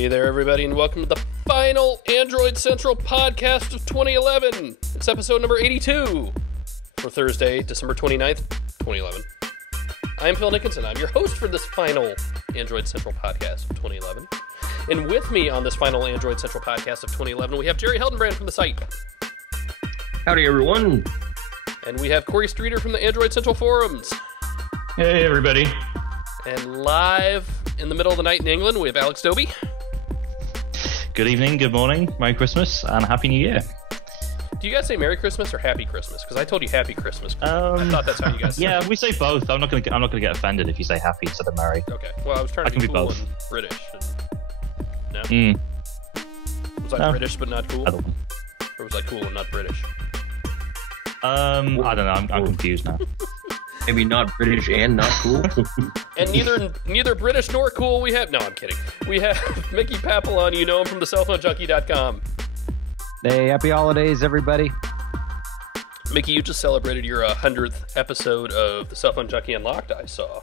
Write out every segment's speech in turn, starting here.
Hey there, everybody, and welcome to the final Android Central podcast of 2011. It's episode number 82 for Thursday, December 29th, 2011. I'm Phil Nickinson. I'm your host for this final Android Central podcast of 2011. And with me on this final Android Central podcast of 2011, we have Jerry Heldenbrand from the site. Howdy, everyone. And we have Corey Streeter from the Android Central forums. Hey, everybody. And live in the middle of the night in England, we have Alex Doby. Good evening, good morning, Merry Christmas, and Happy New Year. Do you guys say Merry Christmas or Happy Christmas? Because I told you Happy Christmas. I thought that's how you guys say Yeah, it. we say both. I'm not gonna get offended if you say happy instead of merry. Okay. Well, I was trying to be cool and British. No? Was I British but not cool? Or was I cool and not British? I don't know. I'm confused now. Maybe not British and not cool. And neither British nor cool we have... No, I'm kidding. We have Mickey Papillon. You know him from the cellphonejunkie.com. Hey, happy holidays, everybody. Mickey, you just celebrated your 100th episode of the Cell Phone Junkie Unlocked, I saw.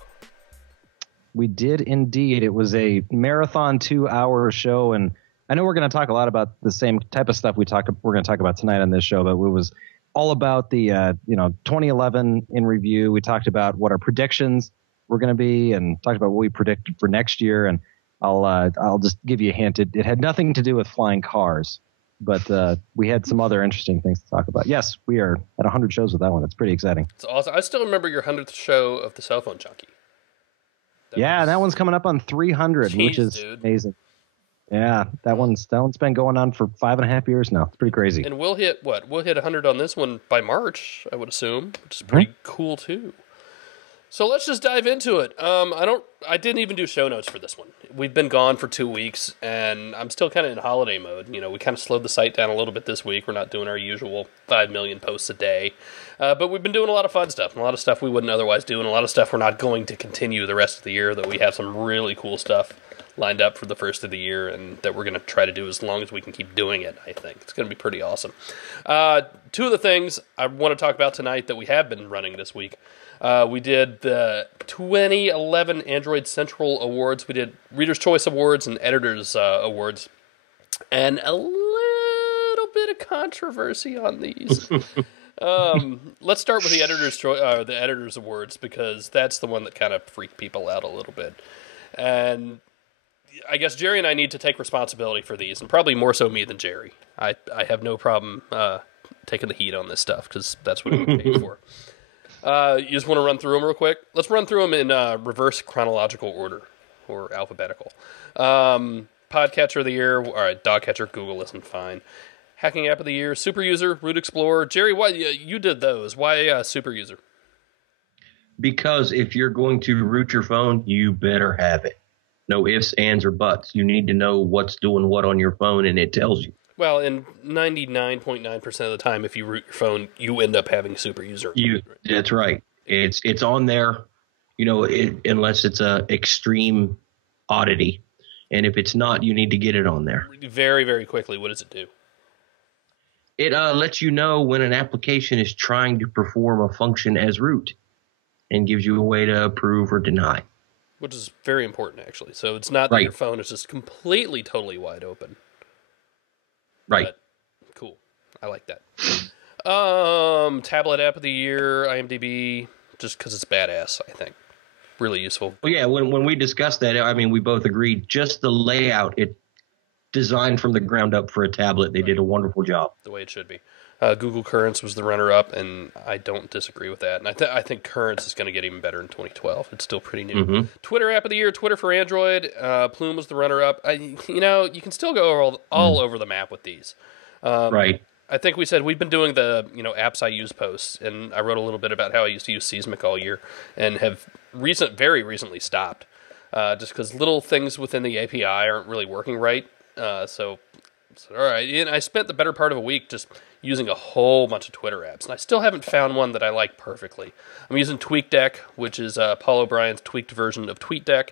We did indeed. It was a marathon 2-hour show, and I know we're going to talk a lot about the same type of stuff we're going to talk about tonight on this show, but it was all about the 2011 in review. We talked about what our predictions were going to be and talked about what we predicted for next year, and I'll just give you a hint. It had nothing to do with flying cars, but we had some other interesting things to talk about. Yes, we are at 100 shows with that one. It's pretty exciting. It's awesome. I still remember your 100th show of the Cell Phone Junkie. That one's coming up on 300, which is amazing. Yeah, that one's been going on for 5.5 years now. It's pretty crazy. And we'll hit 100 on this one by March, I would assume, which is pretty cool too. So let's just dive into it. I didn't even do show notes for this one. We've been gone for 2 weeks, and I'm still kind of in holiday mode. You know, we kind of slowed the site down a little bit this week. We're not doing our usual 5 million posts a day. But we've been doing a lot of fun stuff, and a lot of stuff we wouldn't otherwise do, and a lot of stuff we're not going to continue the rest of the year, that we have some really cool stuff lined up for the first of the year, and that we're going to try to do as long as we can keep doing it, I think. It's going to be pretty awesome. Two of the things I want to talk about tonight that we have been running this week. We did the 2011 Android Central Awards. We did Reader's Choice Awards and Editor's Awards. And a little bit of controversy on these. Let's start with the Editor's Awards, because that's the one that kind of freaked people out a little bit. And I guess Jerry and I need to take responsibility for these, and probably more so me than Jerry. I have no problem taking the heat on this stuff, because that's what we paid for. You just want to run through them real quick? Let's run through them in reverse chronological order, or alphabetical. Podcatcher of the Year, all right, Dogcatcher, Google Listen, fine. Hacking App of the Year, Super User, Root Explorer. Jerry, why you did those? Why Super User? Because if you're going to root your phone, you better have it. No ifs, ands, or buts. You need to know what's doing what on your phone, and it tells you. Well, and 99.9% of the time, if you root your phone, you end up having Super User. That's right. It's on there, unless it's a extreme oddity. And if it's not, you need to get it on there. Very, very quickly, what does it do? It lets you know when an application is trying to perform a function as root, and gives you a way to approve or deny. Which is very important, actually. So it's not that your phone is just completely, totally wide open. Right. But cool. I like that. Tablet App of the Year, IMDb, just because it's badass, I think. Really useful. Well, yeah, when we discussed that, I mean, we both agreed just the layout, it designed from the ground up for a tablet. They did a wonderful job. The way it should be. Google Currents was the runner-up, and I don't disagree with that. And I think Currents is going to get even better in 2012. It's still pretty new. Mm-hmm. Twitter App of the Year, Twitter for Android. Plume was the runner-up. You can still go all over the map with these. Right. I think we said we've been doing the apps I use posts, and I wrote a little bit about how I used to use Seismic all year, and have very recently stopped, just because little things within the API aren't really working right. So all right. And I spent the better part of a week just using a whole bunch of Twitter apps, and I still haven't found one that I like perfectly. I'm using TweetDeck, which is Paul O'Brien's tweaked version of TweetDeck,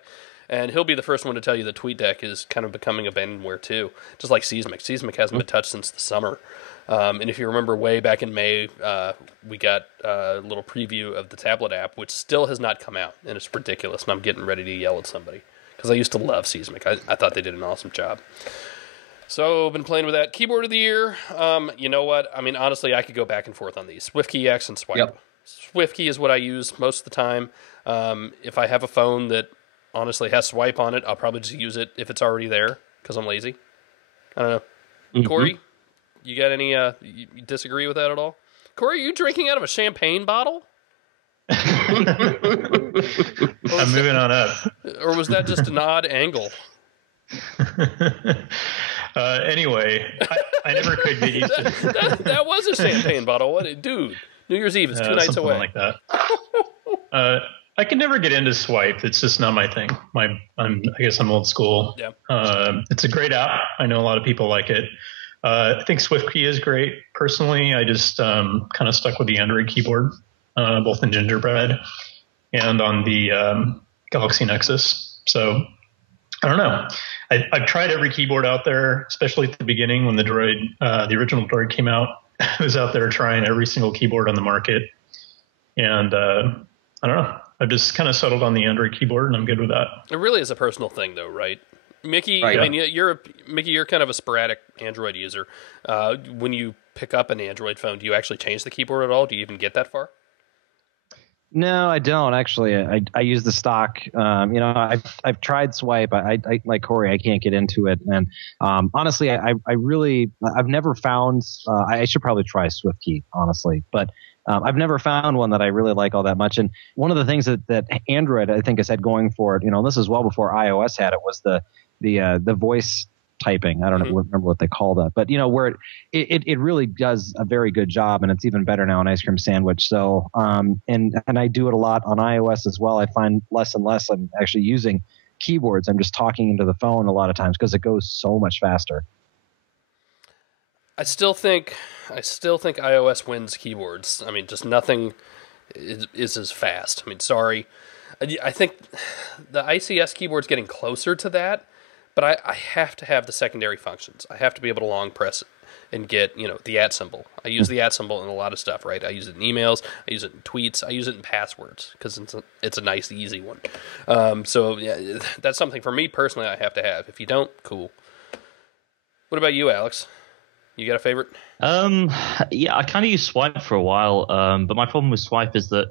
and he'll be the first one to tell you that TweetDeck is kind of becoming abandonware too, just like Seismic. Seismic hasn't been touched since the summer. And if you remember way back in May, we got a little preview of the tablet app, which still has not come out, and it's ridiculous, and I'm getting ready to yell at somebody, because I used to love Seismic. I thought they did an awesome job. So I've been playing with that. Keyboard of the year. You know what? I mean, honestly, I could go back and forth on these. SwiftKey X and Swipe. Yep. SwiftKey is what I use most of the time. If I have a phone that honestly has Swipe on it, I'll probably just use it if it's already there because I'm lazy. I don't know. Mm-hmm. Corey, you got any? You disagree with that at all? Corey, are you drinking out of a champagne bottle? I'm moving on up. Or was that just an odd angle? Anyway, I never could get used to That was a champagne bottle. What, dude? New Year's Eve is 2 nights away. like that. I can never get into Swipe. It's just not my thing. I guess I'm old school. Yeah. It's a great app. I know a lot of people like it. I think SwiftKey is great. Personally, I just kind of stuck with the Android keyboard, both in Gingerbread and on the Galaxy Nexus. So I don't know. I've tried every keyboard out there, especially at the beginning when the original Droid came out. I was out there trying every single keyboard on the market. And I don't know. I've just kind of settled on the Android keyboard, and I'm good with that. It really is a personal thing, though, right? Mickey, Right. I mean, you're kind of a sporadic Android user. When you pick up an Android phone, do you actually change the keyboard at all? Do you even get that far? No, I don't actually. I use the stock. I've tried Swipe. I like Corey. I can't get into it, and honestly, I've never found. I should probably try SwiftKey, honestly, but I've never found one that I really like all that much. And one of the things that Android I think has had going for it, this is well before iOS had it, was the voice typing. I don't remember what they call that, but where it really does a very good job, and it's even better now in Ice Cream Sandwich. So and I do it a lot on iOS as well. I find less and less I'm actually using keyboards. I'm just talking into the phone a lot of times because it goes so much faster. I still think iOS wins keyboards. I mean, just nothing is as fast. I mean, sorry. I think the ICS keyboard's getting closer to that, but I have to have the secondary functions. I have to be able to long press and get, the @ symbol. I use the @ symbol in a lot of stuff, right? I use it in emails, I use it in tweets, I use it in passwords because it's a nice, easy one. So yeah, that's something for me personally I have to have. If you don't, cool. What about you, Alex? You got a favorite? Yeah, I kind of used Swipe for a while, but my problem with Swipe is that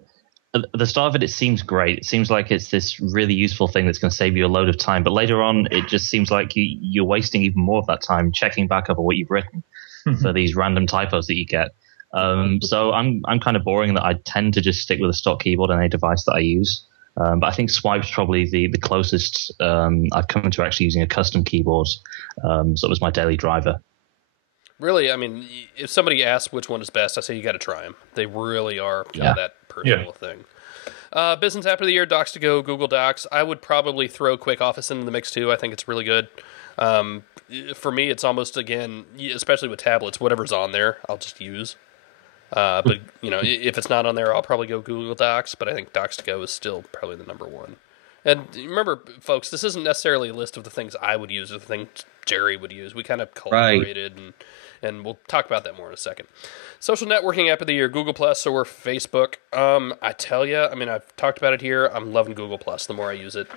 at the start of it seems great. It seems like it's this really useful thing that's going to save you a load of time. But later on, it just seems like you're wasting even more of that time checking back over what you've written for these random typos that you get. So I'm kind of boring that I tend to just stick with a stock keyboard on a device that I use. But I think Swipe's probably the closest I've come to actually using a custom keyboard. So it was my daily driver. Really, I mean, if somebody asks which one is best, I say you got to try them. They really are kind of that personal thing. Business app of the year, Docs2Go, Google Docs. I would probably throw Quick Office into the mix too. I think it's really good. For me, it's almost, again, especially with tablets, whatever's on there, I'll just use. But, if it's not on there, I'll probably go Google Docs, but I think Docs2Go is still probably the number one. And remember, folks, this isn't necessarily a list of the things I would use or the things Jerry would use. We kind of collaborated, and we'll talk about that more in a second. Social networking app of the year, Google Plus or Facebook. I tell you, I mean, I've talked about it here. I'm loving Google Plus the more I use it.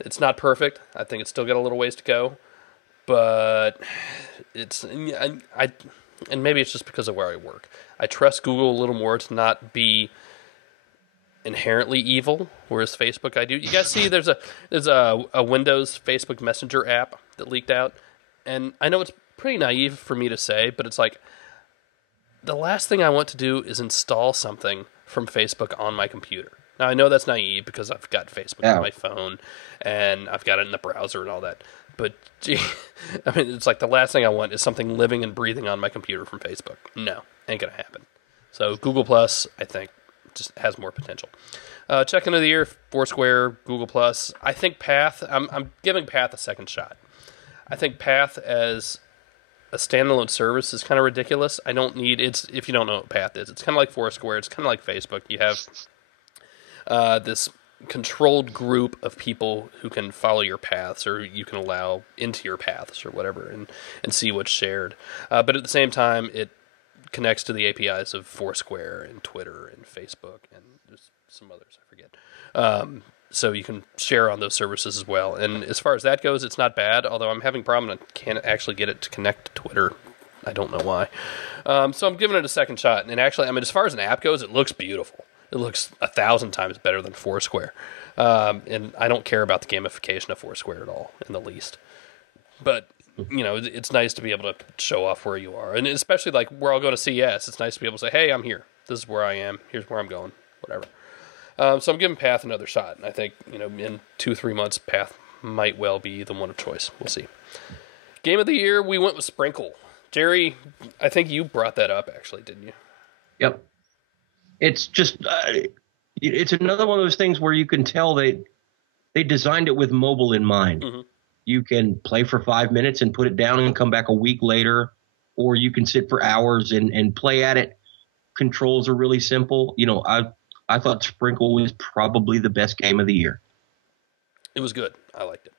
It's not perfect. I think it's still got a little ways to go. But it's, and maybe it's just because of where I work. I trust Google a little more to not be inherently evil, whereas Facebook I do. You guys see there's a Windows Facebook Messenger app that leaked out, and I know it's pretty naive for me to say, but it's like the last thing I want to do is install something from Facebook on my computer. Now I know that's naive because I've got Facebook on my phone and I've got it in the browser and all that. But gee, I mean, it's like the last thing I want is something living and breathing on my computer from Facebook. No, ain't gonna happen. So Google Plus, I think, just has more potential. Check-in of the year, Foursquare, Google Plus. I think Path. I'm giving Path a second shot. I think Path as a standalone service is kind of ridiculous. I don't need it's. If you don't know what Path is, it's kind of like Foursquare. It's kind of like Facebook. You have this controlled group of people who can follow your paths, or you can allow into your paths, or whatever, and see what's shared. But at the same time, it connects to the APIs of Foursquare and Twitter and Facebook and just some others, I forget. So you can share on those services as well. And as far as that goes, it's not bad, although I'm having a problem. I can't actually get it to connect to Twitter. I don't know why. So I'm giving it a second shot. And actually, I mean, as far as an app goes, it looks beautiful. It looks 1,000 times better than Foursquare. And I don't care about the gamification of Foursquare at all, in the least. But, you know, it's nice to be able to show off where you are. And especially, like, where I'll go to CES, it's nice to be able to say, hey, I'm here. This is where I am. Here's where I'm going. Whatever. So I'm giving Path another shot. And I think, you know, in 2-3 months, Path might well be the one of choice. We'll see. Game of the year, we went with Sprinkle. Jerry, I think you brought that up, actually, didn't you? Yep. It's just, it's another one of those things where you can tell they designed it with mobile in mind. Mm-hmm. You can play for 5 minutes and put it down and come back a week later, or you can sit for hours and play at it. Controls are really simple. You know, I thought Sprinkle was probably the best game of the year. It was good. I liked it.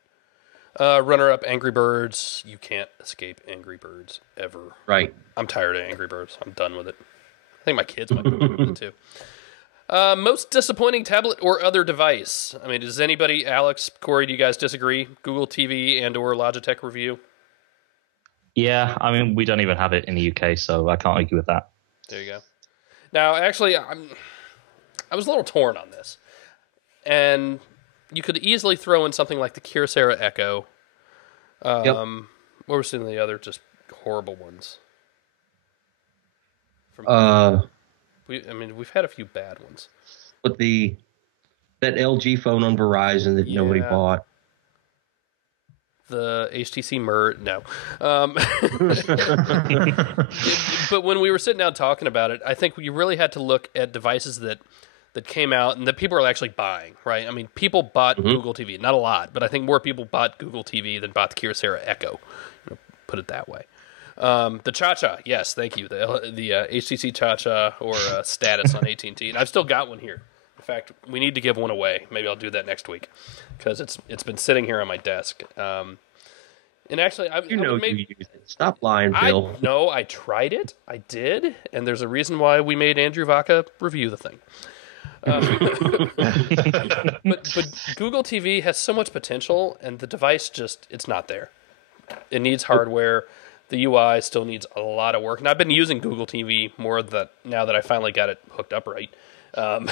Runner-up, Angry Birds. You can't escape Angry Birds ever. Right. I'm tired of Angry Birds. I'm done with it. I think my kids might be with it too. Most disappointing tablet or other device. I mean, does anybody, Alex, Corey, do you guys disagree? Google TV and or Logitech review? Yeah, I mean, we don't even have it in the UK, so I can't argue with that. There you go. Now, actually, I was a little torn on this. And you could easily throw in something like the Kyocera Echo. Yep. What were some of the other just horrible ones? We've had a few bad ones. But that LG phone on Verizon that nobody bought. The HTC no. But when we were sitting down talking about it, I think we really had to look at devices that came out and that people are actually buying, right? I mean, people bought Google TV. Not a lot, but I think more people bought Google TV than bought the Kyocera Echo. Put it that way. The Cha-Cha, yes, thank you. The HTC Cha-Cha or Status on AT&T. And I've still got one here. In fact, we need to give one away. Maybe I'll do that next week because it's been sitting here on my desk. And actually, you use it. Stop lying, Bill. No, I tried it. I did, and there's a reason why we made Andrew Vaca review the thing. But Google TV has so much potential, and the device it's not there. It needs hardware. The UI still needs a lot of work, and I've been using Google TV more now that I finally got it hooked up right, and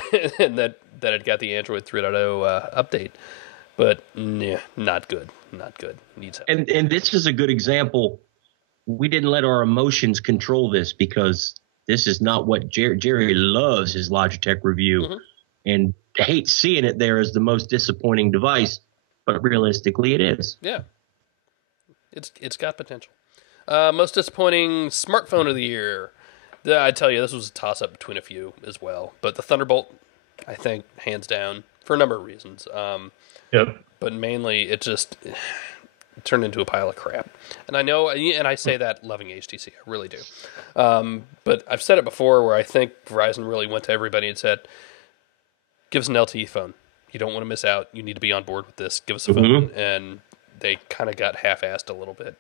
that it got the Android 3.0 update. But not good. Needs help. And this is a good example. We didn't let our emotions control this because this is not what Jerry loves his Logitech review and hates seeing it there as the most disappointing device, but realistically it is. Yeah. It's got potential. Most disappointing smartphone of the year. I tell you, this was a toss-up between a few as well. But the Thunderbolt, I think, hands down, for a number of reasons. Yep. But mainly, it turned into a pile of crap. And I know, and I say that loving HTC, I really do. But I've said it before where I think Verizon really went to everybody and said, give us an LTE phone. You don't want to miss out. You need to be on board with this. Give us a phone. And they kind of got half-assed a little bit.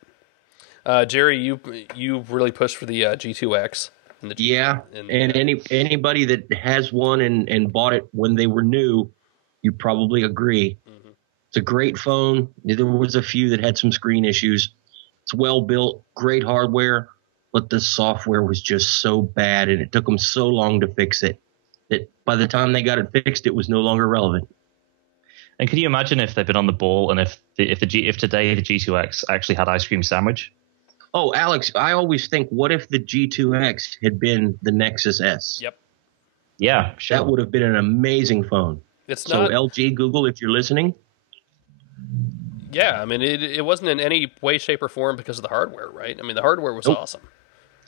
Jerry, you really pushed for the G2X. And anybody that has one and bought it when they were new, you probably agree. It's a great phone. There was a few that had some screen issues. It's well built, great hardware, but the software was just so bad, and it took them so long to fix it that by the time they got it fixed, it was no longer relevant. And can you imagine if they'd been on the ball and if today the G2X actually had ice cream sandwich? Oh, Alex, I always think, what if the G2X had been the Nexus S? Yep. Yeah, sure. That would have been an amazing phone. So LG, Google, if you're listening. Yeah, I mean, it wasn't in any way, shape, or form because of the hardware, right? I mean, the hardware was awesome.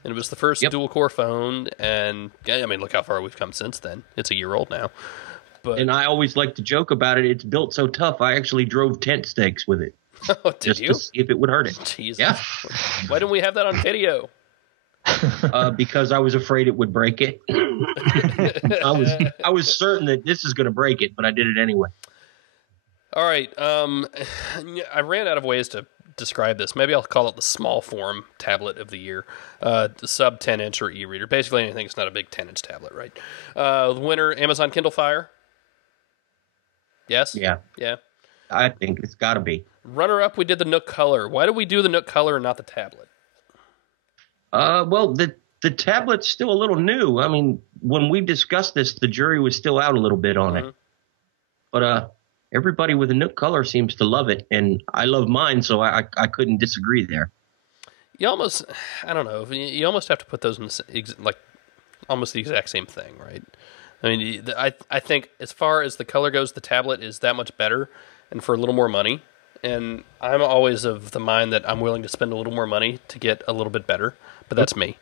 And it was the first dual-core phone, and, yeah, I mean, look how far we've come since then. It's a year old now. And I always like to joke about it. It's built so tough, I actually drove tent stakes with it. Oh, did you? To see if it would hurt it. Jesus. Yeah. Why didn't we have that on video? Because I was afraid it would break it. I was certain that this is going to break it, but I did it anyway. All right. I ran out of ways to describe this. Maybe I'll call it the small form tablet of the year. The sub 10-inch or e-reader. Basically anything that's not a big 10-inch tablet, right? The winner, Amazon Kindle Fire. Yes? Yeah. Yeah. I think it's got to be. Runner-up, we did the Nook Color. Why did we do the Nook Color and not the tablet? Well, the tablet's still a little new. I mean, when we discussed this, the jury was still out a little bit on it. But everybody with a Nook Color seems to love it, and I love mine, so I couldn't disagree there. You almost, I don't know, you almost have to put those in like almost the exact same thing, right? I mean, I think as far as the color goes, the tablet is that much better and for a little more money. And I'm always of the mind that I'm willing to spend a little more money to get a little bit better, but that's me.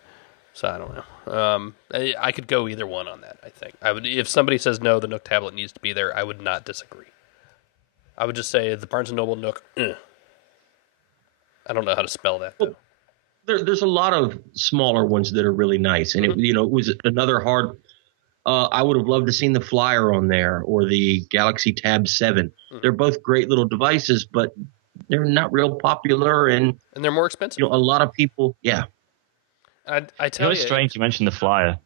So I don't know. I could go either one on that. I think I would. If somebody says no, the Nook tablet needs to be there, I would not disagree. I would just say the Barnes & Noble Nook. I don't know how to spell that though. There's a lot of smaller ones that are really nice, and it was another hard. I would have loved to seen the Flyer on there or the Galaxy Tab 7. They're both great little devices, but they're not real popular, and they're more expensive. A lot of people, yeah. I tell you, it's strange you mentioned the Flyer.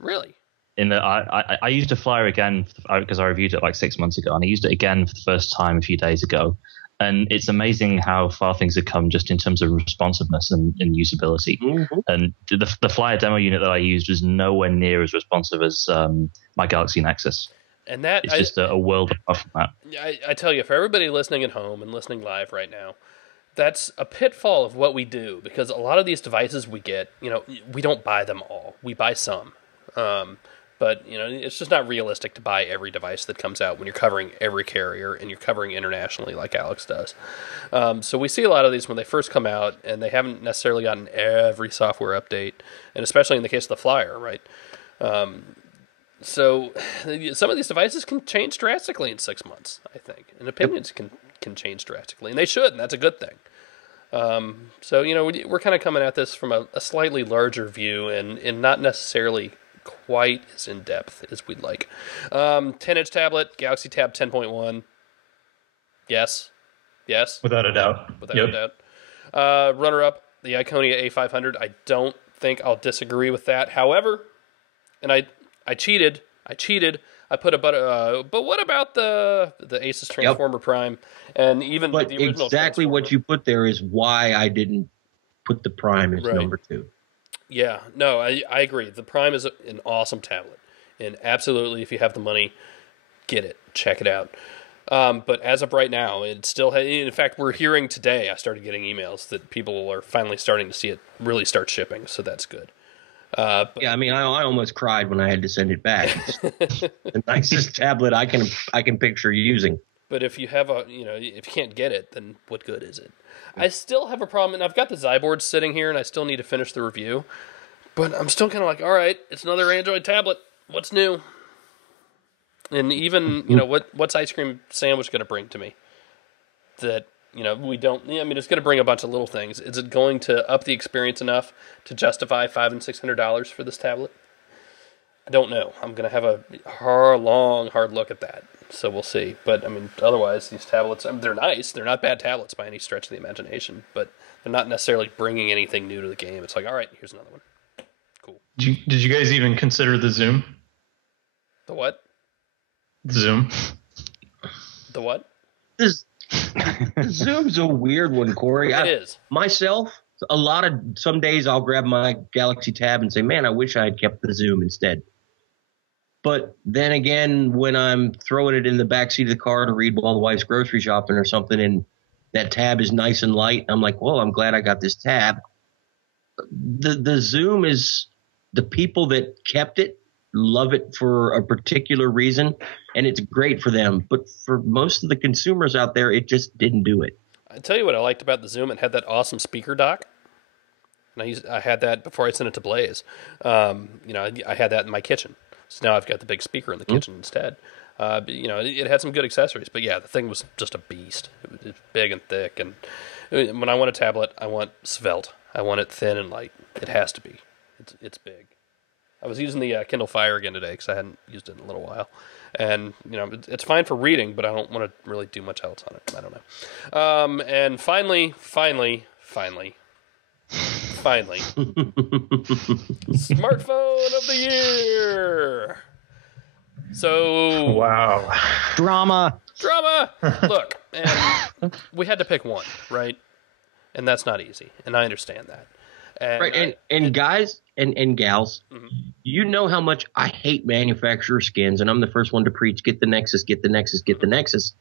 Really? In that I used a Flyer again because I reviewed it like 6 months ago, and I used it again for the first time a few days ago. And it's amazing how far things have come just in terms of responsiveness and usability. Mm-hmm. And the Flyer demo unit that I used was nowhere near as responsive as my Galaxy Nexus. And that it's just a world above from that. I tell you, for everybody listening at home and listening live right now, that's a pitfall of what we do, because a lot of these devices we get, we don't buy them all. We buy some. But, it's just not realistic to buy every device that comes out when you're covering every carrier and you're covering internationally like Alex does. So we see a lot of these when they first come out, and they haven't necessarily gotten every software update, and especially in the case of the Flyer, right? So some of these devices can change drastically in 6 months, I think. And opinions can change drastically, and they should, and that's a good thing. So, we're kind of coming at this from a slightly larger view and not necessarily quite as in-depth as we'd like. 10-inch tablet, Galaxy Tab 10.1. Yes. Without a doubt. A doubt. Runner-up, the Iconia A500. I don't think I'll disagree with that. However, and I cheated. I put but what about the Asus Transformer Prime and even but the original exactly what you put there is why I didn't put the Prime as number 2. Yeah, no, I agree. The Prime is an awesome tablet, and absolutely, if you have the money, get it, check it out. But as of right now, it still in fact, we're hearing today, I started getting emails that people are finally starting to see it really start shipping, so that's good. But, yeah, I mean, I almost cried when I had to send it back. It's the nicest tablet I can picture using. But if you have if you can't get it, then what good is it? I still have a problem, and I've got the Zyboard sitting here, and I still need to finish the review. But I'm still kind of like, all right, it's another Android tablet. What's new? And even, what's Ice Cream Sandwich going to bring to me? That, we don't, it's going to bring a bunch of little things. Is it going to up the experience enough to justify $500 and $600 for this tablet? I don't know. I'm going to have a long, hard look at that. So we'll see. But, otherwise, these tablets, they're nice. They're not bad tablets by any stretch of the imagination. But they're not necessarily bringing anything new to the game. It's like, all right, here's another one. Cool. Did you guys even consider the Zoom? The what? Zoom. The what? Zoom's a weird one, Corey. It is. Myself, some days I'll grab my Galaxy Tab and say, man, I wish I had kept the Zoom instead. But then again, when I'm throwing it in the backseat of the car to read while the wife's grocery shopping or something, and that tab is nice and light, I'm like, well, I'm glad I got this tab. The Zoom is the people that kept it love it for a particular reason, and it's great for them. But for most of the consumers out there, it just didn't do it. I tell you what I liked about the Zoom. It had that awesome speaker dock. And I had that before I sent it to Blaze. I had that in my kitchen. So now I've got the big speaker in the kitchen instead. But, it had some good accessories. But, yeah, the thing was just a beast. It was big and thick. And when I want a tablet, I want svelte. I want it thin and light. It has to be. It's big. I was using the Kindle Fire again today because I hadn't used it in a little while. And, it's fine for reading, but I don't want to really do much else on it. I don't know. And finally, Smartphone of the Year. So wow, drama. Drama! Look, and we had to pick one, right? And that's not easy, and I understand that. And guys and gals, you know how much I hate manufacturer skins, and I'm the first one to preach, get the Nexus, get the Nexus, get the Nexus.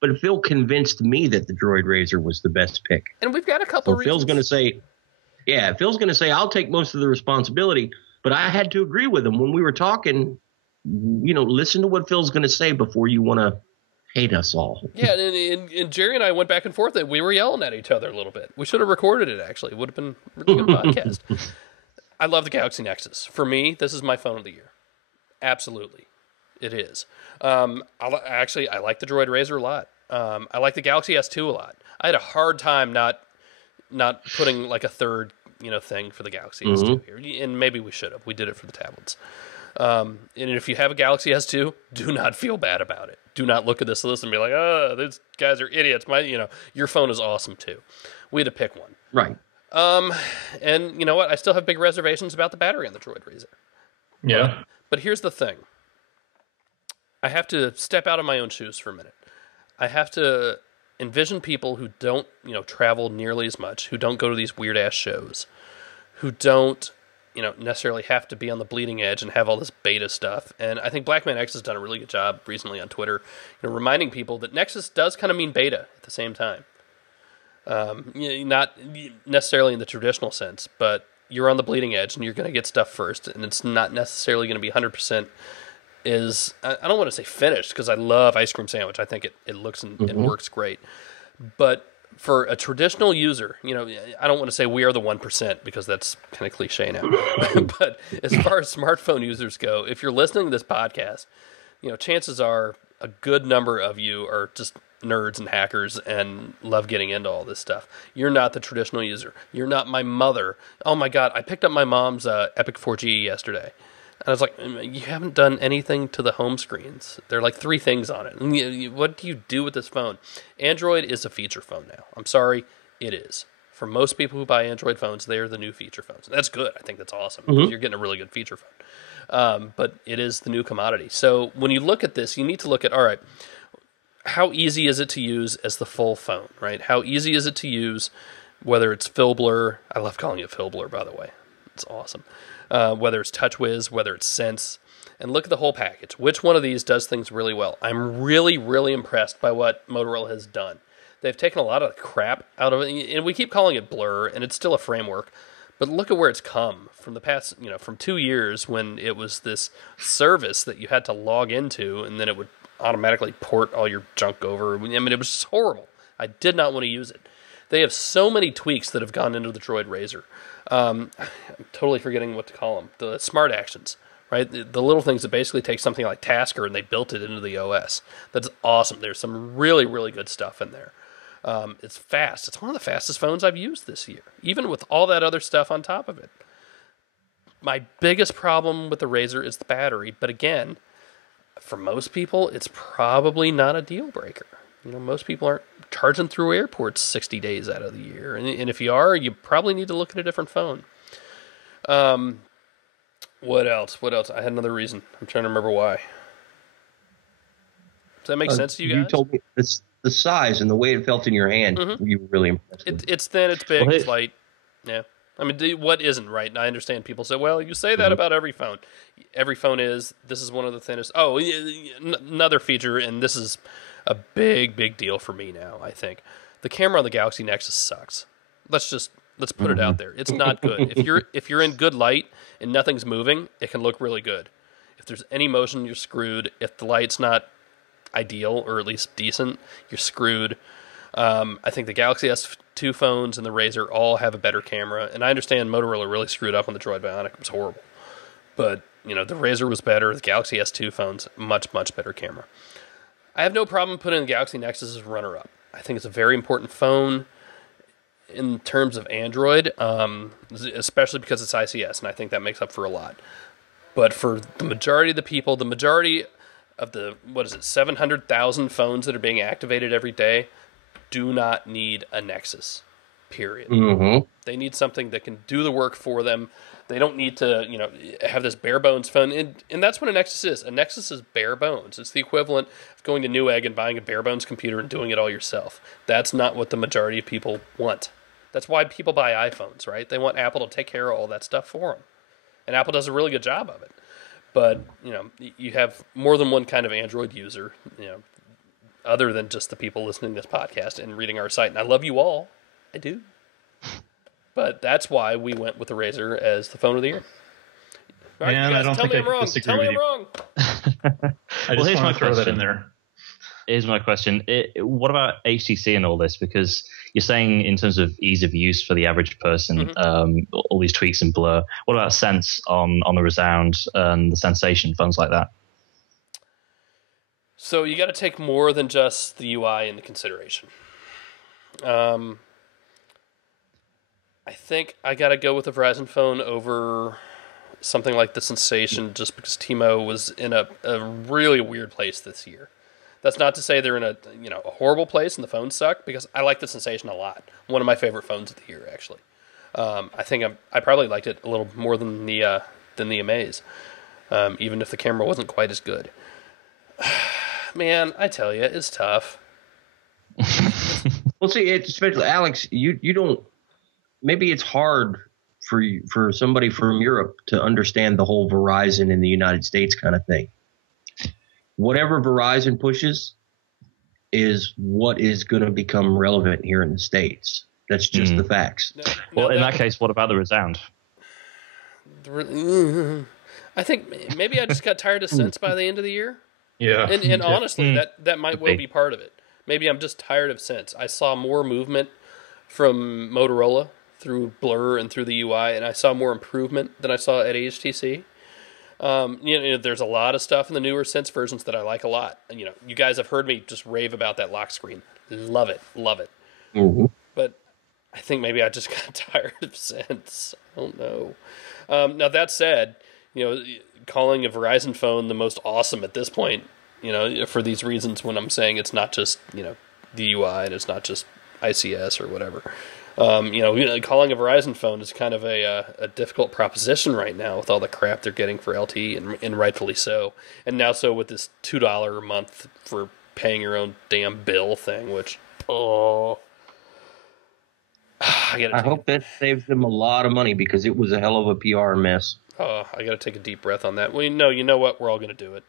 But Phil convinced me that the Droid Razor was the best pick. And we've got a couple reasons. Phil's going to say, I'll take most of the responsibility, but I had to agree with him when we were talking. Listen to what Phil's going to say before you want to hate us all. Yeah, and Jerry and I went back and forth, and we were yelling at each other a little bit. We should have recorded it, actually. It would have been a really good podcast. I love the Galaxy Nexus. For me, this is my phone of the year. Absolutely. It is. I like the Droid Razor a lot. I like the Galaxy S2 a lot. I had a hard time not putting like a third thing for the Galaxy S2 here. And maybe we should have. We did it for the tablets. And if you have a Galaxy S2, do not feel bad about it. Do not look at this list and be like, oh, these guys are idiots. Your phone is awesome too. We had to pick one. Right. And you know what? I still have big reservations about the battery on the Droid Razor. Yeah. But here's the thing. I have to step out of my own shoes for a minute. I have to envision people who don't, travel nearly as much, who don't go to these weird ass shows, who don't, necessarily have to be on the bleeding edge and have all this beta stuff. And I think Blackman X has done a really good job recently on Twitter, reminding people that Nexus does kind of mean beta at the same time. Not necessarily in the traditional sense, but you're on the bleeding edge and you're going to get stuff first, and it's not necessarily going to be 100% I don't want to say finished, because I love Ice Cream Sandwich. I think it looks and works great. But for a traditional user, I don't want to say we are the 1%, because that's kind of cliche now. But as far as smartphone users go, if you're listening to this podcast, chances are a good number of you are just nerds and hackers and love getting into all this stuff. You're not the traditional user. You're not my mother. Oh my God, I picked up my mom's Epic 4G yesterday. And I was like, you haven't done anything to the home screens. There are like 3 things on it. And what do you do with this phone? Android is a feature phone now. I'm sorry, it is. For most people who buy Android phones, they are the new feature phones. And that's good. I think that's awesome, because you're getting a really good feature phone. But it is the new commodity. So when you look at this, you need to look at, all right, how easy is it to use as the full phone, right? How easy is it to use, whether it's Phil Blur. I love calling it Phil Blur, by the way. It's awesome. Whether it's TouchWiz, whether it's Sense, and look at the whole package. Which one of these does things really well? I'm really, really impressed by what Motorola has done. They've taken a lot of crap out of it, and we keep calling it Blur, and it's still a framework, but look at where it's come from the past, from 2 years when it was this service that you had to log into, and then it would automatically port all your junk over. It was just horrible. I did not want to use it. They have so many tweaks that have gone into the Droid Razor. I'm totally forgetting what to call them. The smart actions, right? The little things that basically take something like Tasker and they built it into the OS. That's awesome. There's some really, really good stuff in there. It's fast. It's one of the fastest phones I've used this year, even with all that other stuff on top of it. My biggest problem with the Razor is the battery, but again, for most people, it's probably not a deal breaker. Most people aren't charging through airports 60 days out of the year. And if you are, you probably need to look at a different phone. What else? I had another reason. I'm trying to remember why. Does that make sense to you guys? You told me the size and the way it felt in your hand. You were really impressed. It's thin, it's big, it's light. Yeah. I mean, what isn't, right? And I understand people say, well, you say that about every phone. Every phone is. This is one of the thinnest. Oh, another feature, and this is a big, big deal for me now, I think. The camera on the Galaxy Nexus sucks. Let's put it out there. It's not good. If you're in good light and nothing's moving, it can look really good. If there's any motion, you're screwed. If the light's not ideal, or at least decent, you're screwed. I think the Galaxy S2 phones and the Razr all have a better camera. And I understand Motorola really screwed up on the Droid Bionic. It was horrible. But, the Razr was better. The Galaxy S2 phones, much, much better camera. I have no problem putting the Galaxy Nexus as runner-up. I think it's a very important phone in terms of Android, especially because it's ICS, and I think that makes up for a lot. But for the majority of the people, the majority of the, 700,000 phones that are being activated every day do not need a Nexus, period. They need something that can do the work for them. They don't need to, have this bare bones phone. And that's what a Nexus is. A Nexus is bare bones. It's the equivalent of going to Newegg and buying a bare bones computer and doing it all yourself. That's not what the majority of people want. That's why people buy iPhones, right? They want Apple to take care of all that stuff for them. And Apple does a really good job of it. But, you have more than one kind of Android user, other than just the people listening to this podcast and reading our site. And I love you all. I do. But that's why we went with the Razr as the phone of the year. All right, and I don't think I can disagree with you. Tell me I'm wrong. I just want to throw that in there. Here's my question. What about HTC and all this? Because you're saying in terms of ease of use for the average person, all these tweaks and blur. What about Sense on the Resound and the Sensation, phones like that? So you got to take more than just the UI into consideration. I think I got to go with the Verizon phone over something like the Sensation just because T-Mo was in a really weird place this year. That's not to say they're in a horrible place and the phones suck, because I like the Sensation a lot. One of my favorite phones of the year, actually. I think I probably liked it a little more than the Amaze, even if the camera wasn't quite as good. Man, I tell you, it's tough. Well, see, especially Alex, you don't. Maybe it's hard for somebody from Europe to understand the whole Verizon in the United States kind of thing. Whatever Verizon pushes is what is going to become relevant here in the States. That's just the facts. Well, in that case, what about the Resound? I think maybe I just got tired of Sense by the end of the year. Yeah. And honestly, that might well be part of it. Maybe I'm just tired of Sense. I saw more movement from Motorola through Blur and through the UI, and I saw more improvement than I saw at HTC. There's a lot of stuff in the newer Sense versions that I like a lot. And, you guys have heard me just rave about that lock screen. Love it. Mm-hmm. But I think maybe I just got tired of Sense. I don't know. Now, that said, calling a Verizon phone the most awesome at this point, for these reasons, when I'm saying it's not just, the UI and it's not just ICS or whatever. Calling a Verizon phone is kind of a difficult proposition right now with all the crap they're getting for LTE, and rightfully so. And now so with this $2 a month for paying your own damn bill thing, which, I hope that saves them a lot of money, because it was a hell of a PR mess. I got to take a deep breath on that. Well, you know what? We're all going to do it.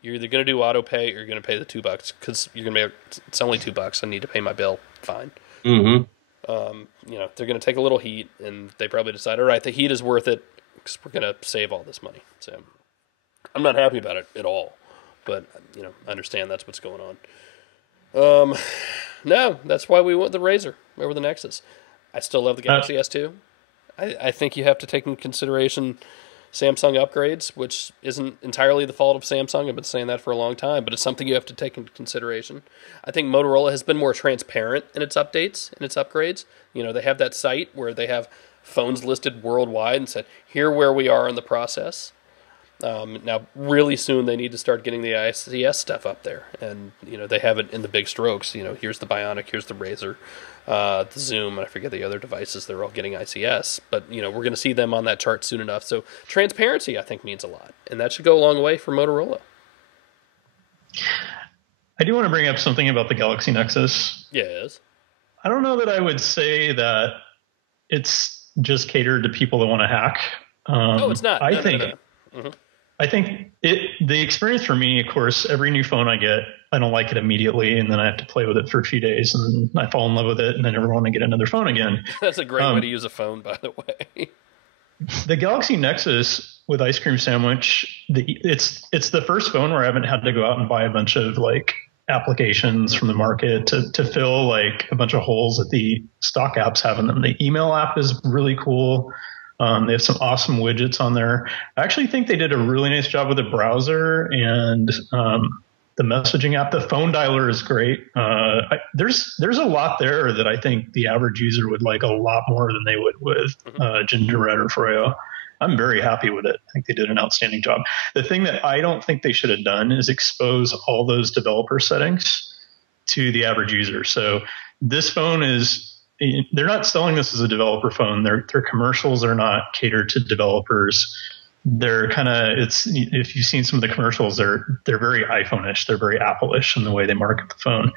You're either going to do auto pay or you're going to pay the $2 because you're going to be. It's only $2. I need to pay my bill. Fine. Mm-hmm. They're going to take a little heat, and they probably decide, all right, the heat is worth it because we're going to save all this money. So I'm not happy about it at all, but I understand that's what's going on. No, that's why we went the Razr over the Nexus. I still love the Galaxy S2. I think you have to take into consideration Samsung upgrades, which isn't entirely the fault of Samsung. I've been saying that for a long time, but it's something you have to take into consideration. I think Motorola has been more transparent in its updates and its upgrades. They have that site where they have phones listed worldwide and said, here where we are in the process. Now, really soon they need to start getting the ICS stuff up there. And, they have it in the big strokes. Here's the Bionic, here's the Razr, the Zoom, and I forget the other devices. They're all getting ICS. But, we're going to see them on that chart soon enough. So transparency, I think, means a lot. And that should go a long way for Motorola. I do want to bring up something about the Galaxy Nexus. Yes. I don't know that I would say that it's just catered to people that want to hack. It's not. I think Mm-hmm. I think the experience for me, of course, every new phone I get, I don't like it immediately, and then I have to play with it for a few days, and I fall in love with it, and I never want to get another phone again. That's a great way to use a phone, by the way. The Galaxy Nexus with Ice Cream Sandwich, it's the first phone where I haven't had to go out and buy a bunch of applications from the market to fill a bunch of holes that the stock apps have in them. The email app is really cool. They have some awesome widgets on there. I actually think they did a really nice job with the browser and the messaging app. The phone dialer is great. There's a lot there that I think the average user would like a lot more than they would with Gingerbread or Froyo. I'm very happy with it. I think they did an outstanding job. The thing that I don't think they should have done is expose all those developer settings to the average user. So this phone is they're not selling this as a developer phone. Their commercials are not catered to developers. They're kind of, if you've seen some of the commercials, they're very iPhone-ish. They're very Apple-ish in the way they market the phone.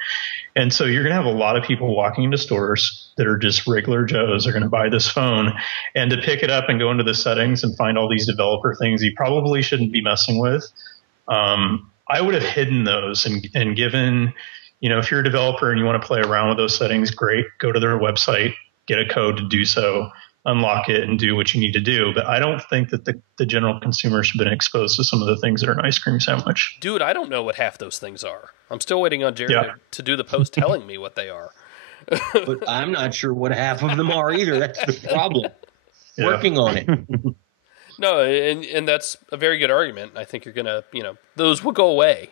And so you're going to have a lot of people walking into stores that are just regular Joes are going to buy this phone, and to pick it up and go into the settings and find all these developer things you probably shouldn't be messing with. I would have hidden those and given, if you're a developer and you want to play around with those settings, great, go to their website, get a code to do so, unlock it, and do what you need to do. But I don't think that the general consumer should have been exposed to some of the things that are an ice cream sandwich. Dude, I don't know what half those things are. I'm still waiting on Jared to do the post telling me what they are. But I'm not sure what half of them are either. That's the problem. Yeah. Working on it. No, and that's a very good argument. I think you're going to, those will go away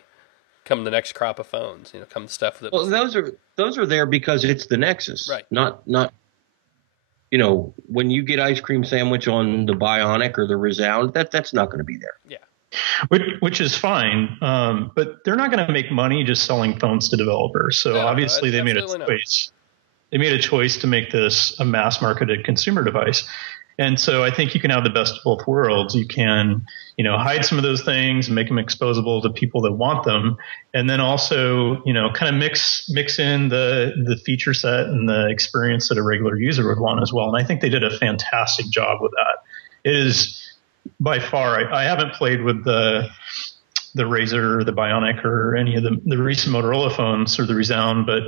come the next crop of phones, come the stuff that... Well, those are there because it's the Nexus. Right. Not when you get ice cream sandwich on the Bionic or the Resound, that's not going to be there. Yeah. Which is fine, but they're not going to make money just selling phones to developers. So obviously they made a choice. They made a choice to make this a mass-marketed consumer device. And so I think you can have the best of both worlds. You can, hide some of those things and make them exposable to people that want them. And then also, kind of mix in the feature set and the experience that a regular user would want as well. And I think they did a fantastic job with that. It is by far, I haven't played with the Razr or the Bionic or any of the recent Motorola phones or the Resound, but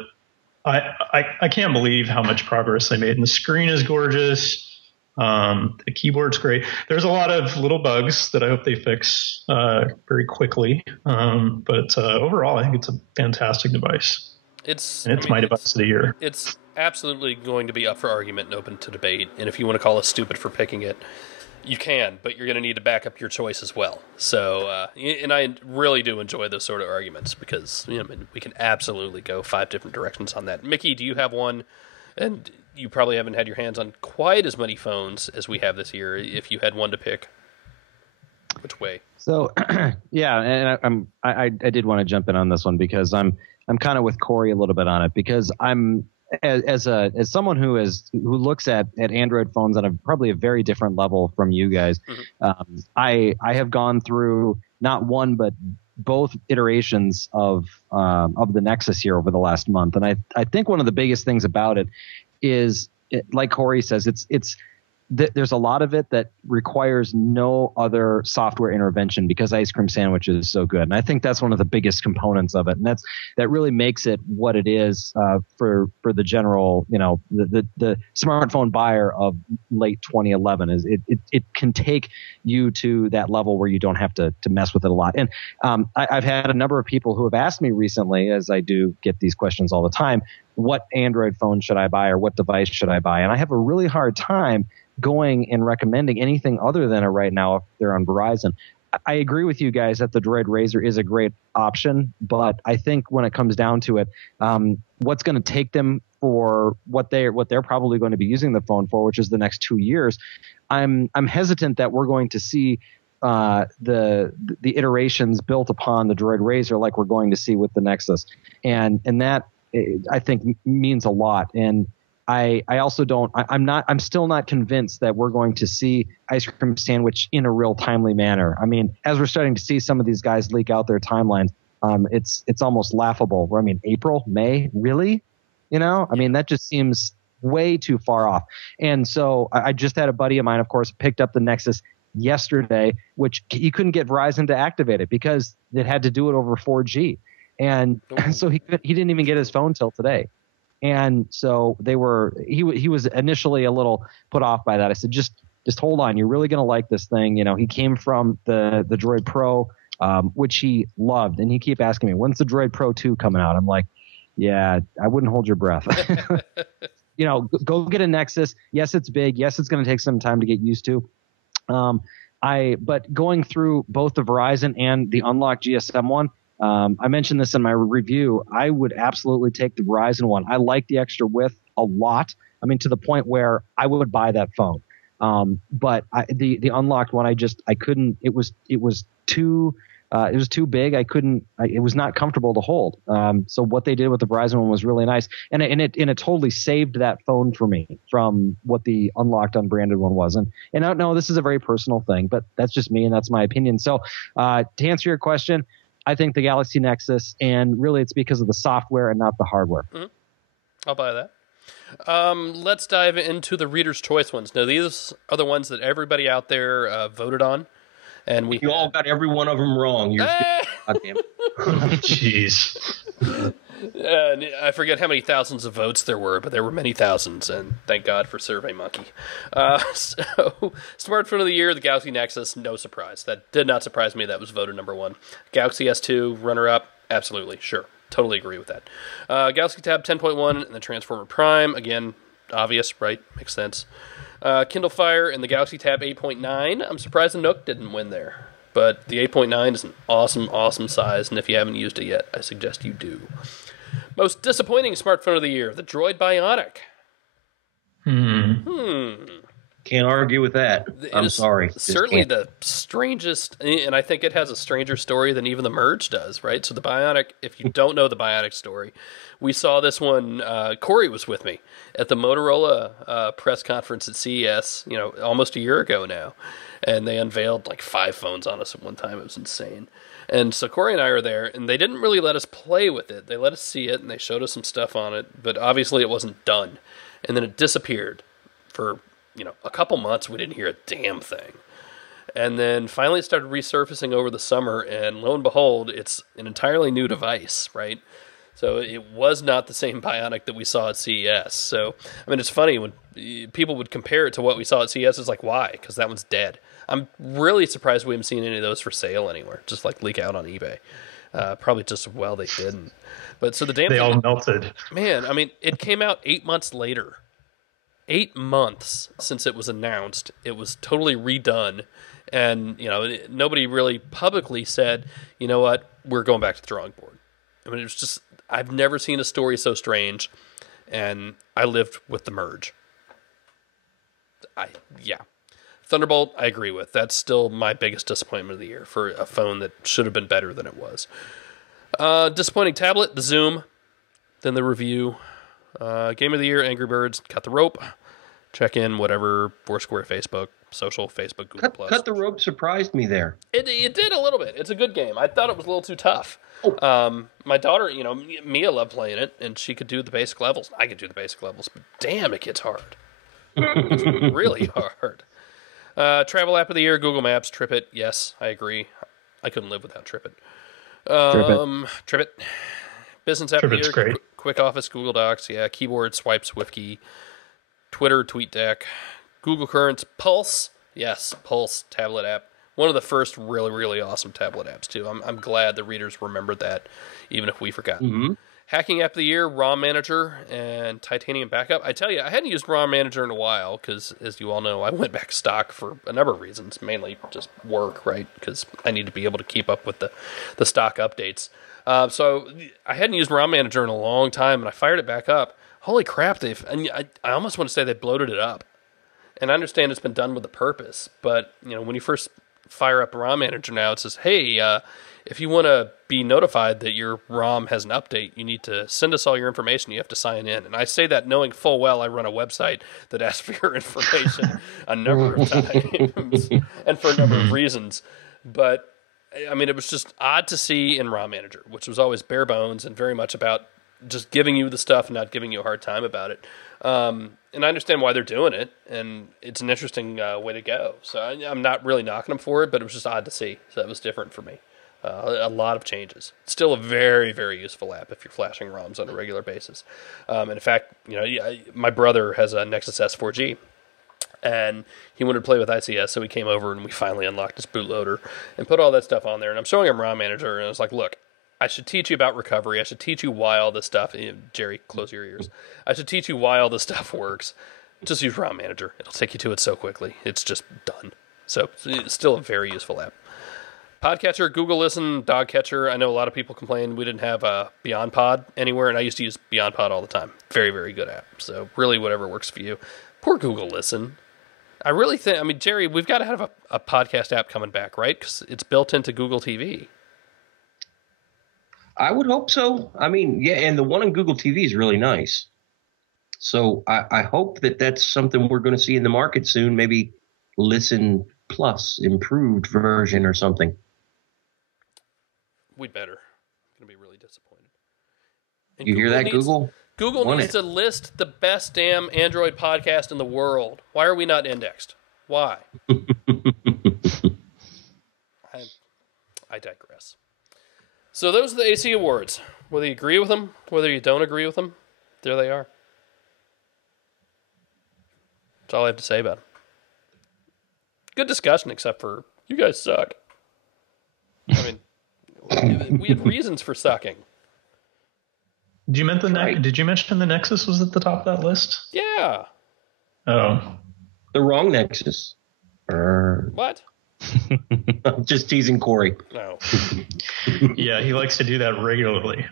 I can't believe how much progress they made. And the screen is gorgeous. The keyboard's great. There's a lot of little bugs that I hope they fix very quickly. But overall, I think it's a fantastic device. It's my device of the year. It's absolutely going to be up for argument and open to debate. And if you want to call us stupid for picking it, you can, but you're going to need to back up your choice as well. So, and I really do enjoy those sort of arguments because we can absolutely go 5 different directions on that. Mickey, do you have one? And you probably haven't had your hands on quite as many phones as we have this year. If you had one to pick, which way? So, yeah, and I did want to jump in on this one because I'm kind of with Corey a little bit on it because I'm as someone who looks at Android phones on probably a very different level from you guys. Mm-hmm. I have gone through not one but both iterations of the Nexus here over the last month, and I think one of the biggest things about it is, like Corey says, there's a lot of it that requires no other software intervention because Ice Cream Sandwich is so good. And I think that's one of the biggest components of it. And that really makes it what it is for the general, the smartphone buyer of late 2011 is it can take you to that level where you don't have to mess with it a lot. And I've had a number of people who have asked me recently, as I do get these questions all the time, what Android phone should I buy or what device should I buy? And I have a really hard time going and recommending anything other than it right now if they're on Verizon. I agree with you guys that the Droid Razr is a great option, but I think when it comes down to it, what's going to take them for what they're probably going to be using the phone for, which is the next 2 years, I'm hesitant that we're going to see the iterations built upon the Droid Razr like we're going to see with the Nexus, and that I think means a lot. And I also I'm still not convinced that we're going to see Ice Cream Sandwich in a real timely manner. I mean, as we're starting to see some of these guys leak out their timelines, it's almost laughable. I mean, April, May, really? I mean, that just seems way too far off. And so I just had a buddy of mine, of course, picked up the Nexus yesterday, which he couldn't get Verizon to activate it because it had to do it over 4G. And so he didn't even get his phone till today. And so he was initially a little put off by that. I said, just hold on. You're really going to like this thing. He came from the Droid Pro, which he loved. And he kept asking me, when's the Droid Pro 2 coming out? I'm like, yeah, I wouldn't hold your breath. Go get a Nexus. Yes, it's big. Yes, it's going to take some time to get used to. But going through both the Verizon and the Unlock GSM one, I mentioned this in my review. I would absolutely take the Verizon one. I like the extra width a lot. I mean, to the point where I would buy that phone. But the unlocked one, I couldn't. It was too It was too big. It was not comfortable to hold. So what they did with the Verizon one was really nice, and it totally saved that phone for me from what the unlocked unbranded one was. And I don't know, this is a very personal thing, but that's just me and that's my opinion. So to answer your question, I think the Galaxy Nexus, and really it's because of the software and not the hardware. Mm-hmm. I'll buy that. Let's dive into the Reader's Choice ones. Now, these are the ones that everybody out there voted on. And you all got every one of them wrong. You're goddamn. Jeez. I forget how many thousands of votes there were, but there were many thousands, and thank God for SurveyMonkey. So, Smartphone of the Year, the Galaxy Nexus, no surprise. That did not surprise me. That was voted number 1. Galaxy S2, runner-up, absolutely, sure. Totally agree with that. Galaxy Tab 10.1 and the Transformer Prime, again, obvious, right? Makes sense. Kindle Fire and the Galaxy Tab 8.9. I'm surprised the Nook didn't win there. But the 8.9 is an awesome, awesome size, and if you haven't used it yet, I suggest you do. Most disappointing smartphone of the year, the Droid Bionic. Can't argue with that. I'm sorry. Certainly the strangest, and I think it has a stranger story than even the Merge does, right? So the Bionic, if you don't know the Bionic story, we saw this one, Corey was with me at the Motorola press conference at CES, almost a year ago now. And they unveiled like 5 phones on us at one time. It was insane. And so Corey and I are there, and they didn't really let us play with it. They let us see it, and they showed us some stuff on it, but obviously it wasn't done. And then it disappeared for, a couple months. We didn't hear a damn thing. And then finally it started resurfacing over the summer, and lo and behold, it's an entirely new device, right? So it was not the same Bionic that we saw at CES. So, it's funny when people would compare it to what we saw at CES. It's like, why? Because that one's dead. I'm really surprised we haven't seen any of those for sale anywhere. Just like leak out on eBay. Probably just they didn't. But so the damn they thing, all melted. Man, it came out 8 months later. 8 months since it was announced. It was totally redone. And, nobody really publicly said, you know what, we're going back to the drawing board. It was just, I've never seen a story so strange. And I lived with the Merge. Thunderbolt, I agree with. That's still my biggest disappointment of the year for a phone that should have been better than it was. Disappointing tablet, the Zoom. Then the review. Game of the year, Angry Birds, Cut the Rope. Check in, whatever, Foursquare, Facebook, social, Facebook, Google+. Cut the Rope surprised me there. It did a little bit. It's a good game. I thought it was a little too tough. My daughter, Mia loved playing it, and she could do the basic levels. I could do the basic levels, but damn, it gets hard. It's really hard. Travel app of the year, Google Maps, TripIt. Yes, I agree. I couldn't live without TripIt. TripIt. Business app of the year, great. Quick Office, Google Docs. Yeah, keyboard, swipe, SwiftKey. Twitter, TweetDeck. Google Currents, Pulse. Yes, Pulse tablet app. One of the first really, really awesome tablet apps, too. I'm glad the readers remembered that, even if we forgot. Mm-hmm. Hacking app of the year, ROM Manager and Titanium Backup. I tell you, I hadn't used ROM Manager in a while because, as you all know, I went back stock for a number of reasons, mainly just work, right? Because I need to be able to keep up with the stock updates. So I hadn't used ROM Manager in a long time, and I fired it back up. Holy crap, I almost want to say they bloated it up. And I understand it's been done with a purpose, but when you first fire up ROM Manager now, it says, hey, if you want to be notified that your ROM has an update, you need to send us all your information. You have to sign in. And I say that knowing full well I run a website that asks for your information a number of times and for a number of reasons. But, it was just odd to see in ROM Manager, which was always bare bones and very much about just giving you the stuff and not giving you a hard time about it. And I understand why they're doing it, and it's an interesting way to go. So I'm not really knocking them for it, but it was just odd to see. So that was different for me. A lot of changes. Still a very, very useful app if you're flashing ROMs on a regular basis. And in fact, my brother has a Nexus S 4G, and he wanted to play with ICS, so he came over and we finally unlocked his bootloader and put all that stuff on there. And I'm showing him ROM Manager, and I was like, look, I should teach you about recovery. I should teach you why all this stuff, Jerry, close your ears. I should teach you why all this stuff works. Just use ROM Manager. It'll take you to it so quickly. It's just done. So it's still a very useful app. Podcatcher, Google Listen, Dogcatcher. I know a lot of people complained we didn't have a Beyond Pod anywhere, and I used to use Beyond Pod all the time. Very, very good app. So really whatever works for you. Poor Google Listen. I really think, Jerry, we've got to have a podcast app coming back, right? Because it's built into Google TV. I would hope so. I mean, yeah, and the one on Google TV is really nice. So I hope that that's something we're going to see in the market soon. Maybe Listen Plus, improved version or something. We'd better. I'm going to be really disappointed. And You hear that, Google? Google needs to list the best damn Android podcast in the world. Why are we not indexed? Why? I digress. So those are the AC Awards. Whether you agree with them, whether you don't agree with them, there they are. That's all I have to say about them. Good discussion, except for you guys suck. I mean, we had reasons for sucking. Did you mention the Nexus was at the top of that list? Yeah. Oh. The wrong Nexus. What? I'm just teasing Corey. No. Yeah, he likes to do that regularly.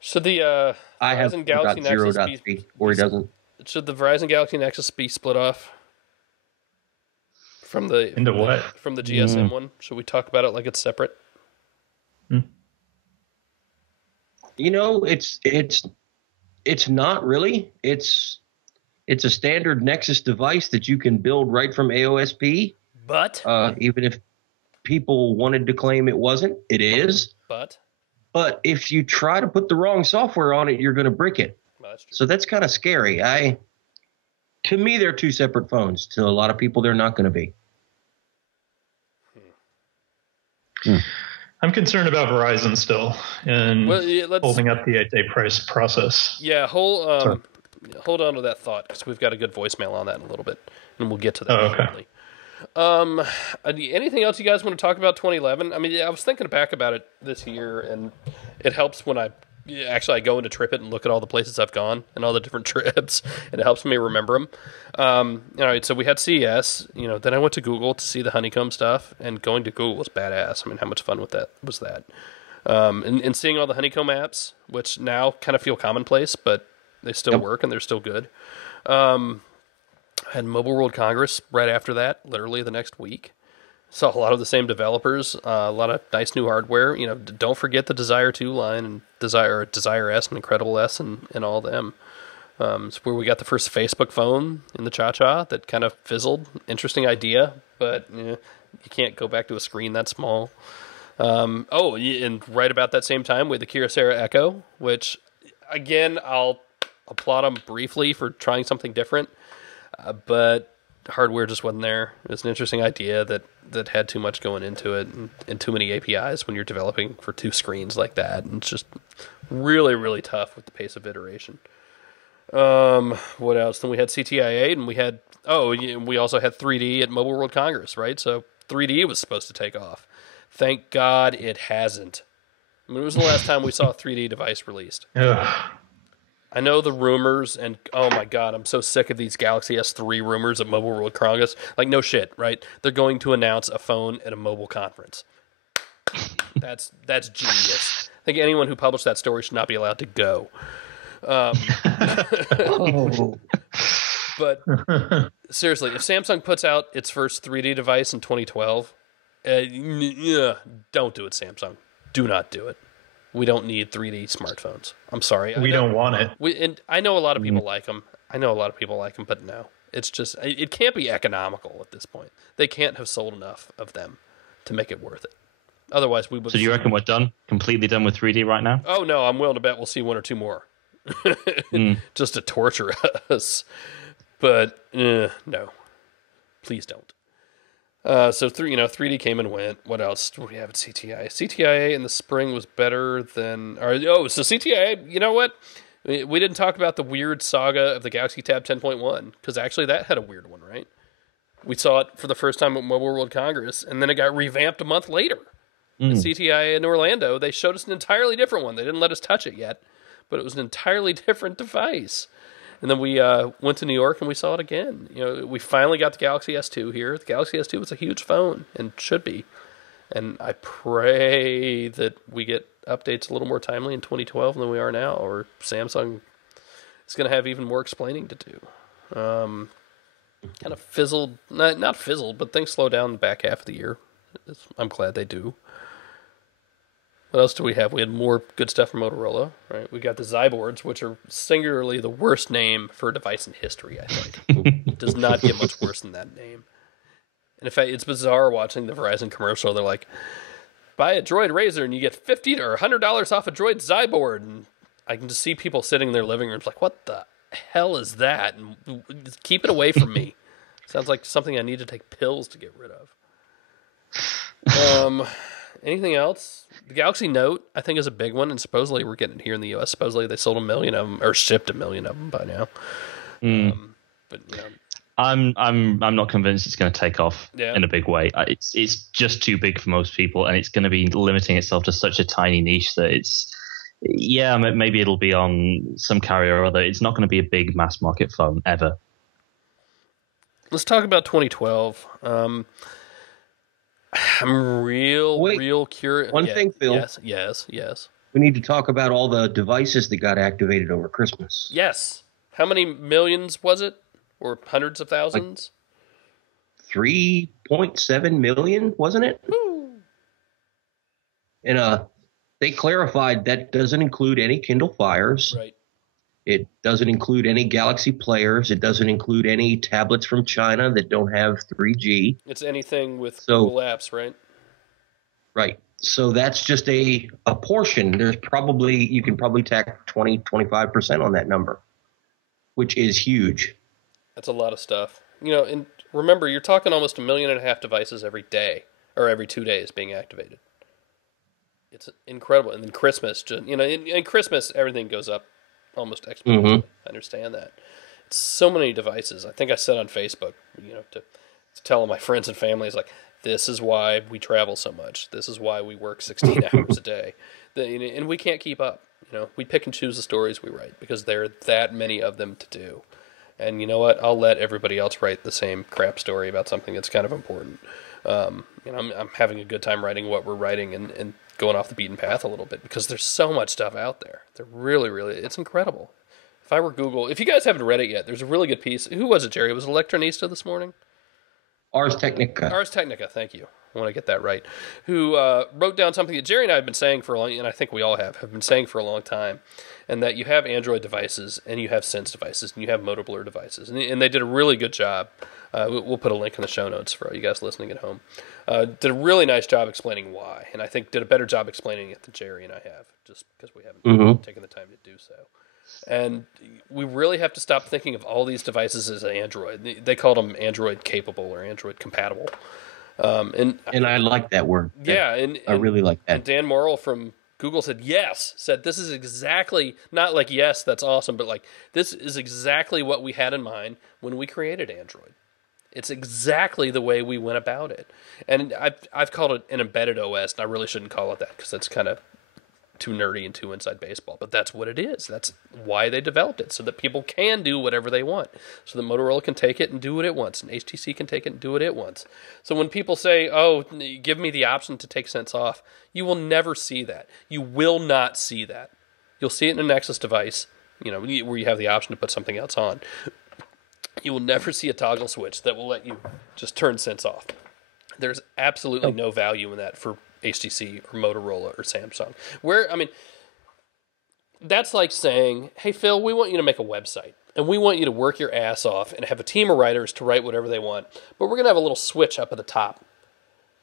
Should the I have Verizon Galaxy Nexus be... Corey doesn't. Should the Verizon Galaxy Nexus be split off from the... Into what? From the GSM one? Should we talk about it like it's separate? You know, it's not really. It's a standard Nexus device that you can build right from AOSP. But even if people wanted to claim it wasn't, it is. But if you try to put the wrong software on it, you're going to brick it. Well, that's true. So that's kind of scary. To me, they're two separate phones. To a lot of people, they're not going to be. I'm concerned about Verizon still and holding up the 8-day price process. Yeah, hold on to that thought because we've got a good voicemail on that in a little bit, and we'll get to that. Anything else you guys want to talk about 2011? I mean, I was thinking back about it this year, and it helps when I go into Trip It and look at all the places I've gone and all the different trips, and it helps me remember them. All right, so we had CES, then I went to Google to see the Honeycomb stuff, and going to Google was badass. I mean, how much fun was that? And seeing all the Honeycomb apps, which now kind of feel commonplace, but they still work and they're still good. Had Mobile World Congress right after that, literally the next week. Saw a lot of the same developers, a lot of nice new hardware. Don't forget the Desire 2 line and Desire S and Incredible S and all them. It's where we got the first Facebook phone in the Cha-Cha that kind of fizzled. Interesting idea, but you can't go back to a screen that small. And right about that same time, we had the Kyocera Echo, which, again, I'll applaud them briefly for trying something different, but hardware just wasn't there. It was an interesting idea that had too much going into it and too many APIs when you're developing for two screens like that. And it's just really, really tough with the pace of iteration. What else? Then we had CTIA and we also had 3D at Mobile World Congress, right? So 3D was supposed to take off. Thank God it hasn't. I mean, when was the last time we saw a 3D device released? I know the rumors, and oh my God, I'm so sick of these Galaxy S3 rumors at Mobile World Congress. Like, no shit, right? They're going to announce a phone at a mobile conference. That's genius. I think anyone who published that story should not be allowed to go. But seriously, if Samsung puts out its first 3D device in 2012, don't do it, Samsung. Do not do it. We don't need 3D smartphones. I'm sorry. We don't want it. And I know a lot of people like them. But no. It's just, it can't be economical at this point. They can't have sold enough of them to make it worth it. Otherwise, we would. So do you reckon we're done? Completely done with 3D right now? Oh, no. I'm willing to bet we'll see one or two more. Just to torture us. But, no. Please don't. So 3D came and went. What else do we have at CTIA? CTIA in the spring was better than... so CTIA, you know what? We didn't talk about the weird saga of the Galaxy Tab 10.1, because actually that had a weird one, right? We saw it for the first time at Mobile World Congress, and then it got revamped a month later. At CTIA in Orlando, they showed us an entirely different one. They didn't let us touch it yet, but it was an entirely different device. And then we went to New York and we saw it again. We finally got the Galaxy S2 here. The Galaxy S2 was a huge phone and should be. And I pray that we get updates a little more timely in 2012 than we are now, or Samsung is going to have even more explaining to do. Kind of fizzled, not fizzled, but things slow down in the back half of the year. I'm glad they do. What else do we have? We had more good stuff from Motorola, right? We got the Zyboards, which are singularly the worst name for a device in history, I think. It does not get much worse than that name. And in fact, it's bizarre watching the Verizon commercial. They're like, buy a Droid Razr and you get $50 or $100 off a Droid Zyboard. And I can just see people sitting in their living rooms like, what the hell is that? And keep it away from me. Sounds like something I need to take pills to get rid of. Anything else? The Galaxy Note, I think, is a big one, and supposedly we're getting it here in the U.S. Supposedly they sold 1 million of them, or shipped 1 million of them by now. But you know, I'm not convinced it's going to take off in a big way. It's just too big for most people, and it's going to be limiting itself to such a tiny niche that maybe it'll be on some carrier or other. It's not going to be a big mass market phone ever. Let's talk about 2012. I'm real curious. One thing, Phil. Yes. We need to talk about all the devices that got activated over Christmas. Yes. How many millions was it? Or hundreds of thousands? 3.7 million, wasn't it? Woo. And they clarified that doesn't include any Kindle Fires. Right. It doesn't include any Galaxy players. It doesn't include any tablets from China that don't have 3G. It's anything with Google Apps, right? Right. So that's just a portion. You can probably tack 20, 25% on that number, which is huge. That's a lot of stuff. You know, and remember, you're talking almost 1.5 million devices every day, or every 2 days being activated. It's incredible. And then Christmas, in Christmas, everything goes up almost exponentially. Mm-hmm. I understand that. It's so many devices. I think I said on Facebook, to tell all my friends and families, like, this is why we travel so much. This is why we work 16 hours a day. And we can't keep up. We pick and choose the stories we write because there are that many of them to do. And you know what? I'll let everybody else write the same crap story about something that's kind of important. I'm having a good time writing what we're writing and going off the beaten path a little bit because there's so much stuff out there. They're really, really, it's incredible. If I were Google, if you guys haven't read it yet, there's a really good piece. Who was it, Jerry? It was Electronista this morning? Ars Technica, thank you. I want to get that right. Who wrote down something that Jerry and I have been saying for a long, and I think we all have been saying for a long time, and that you have Android devices, and you have Sense devices, and you have Moto Blur devices, and they did a really good job. We'll put a link in the show notes for you guys listening at home. Did a really nice job explaining why, and I think did a better job explaining it than Jerry and I have, just because we haven't taken the time to do so. And we really have to stop thinking of all these devices as Android. They called them Android capable or Android compatible. And I like that word. Yeah, and I really like that. And Dan Morrill from Google said this is exactly, not like yes, that's awesome, but like this is exactly what we had in mind when we created Android. It's exactly the way we went about it. And I've called it an embedded OS, and I really shouldn't call it that because that's kind of too nerdy and too inside baseball. But that's what it is. That's why they developed it, so that people can do whatever they want. So that Motorola can take it and do what it wants, and HTC can take it and do what it wants. So when people say, oh, give me the option to take Sense off, you will never see that. You will not see that. You'll see it in a Nexus device, where you have the option to put something else on. You will never see a toggle switch that will let you just turn Sense off. There's absolutely no value in that for HTC or Motorola or Samsung. That's like saying, hey, Phil, we want you to make a website, and we want you to work your ass off and have a team of writers to write whatever they want, but we're going to have a little switch up at the top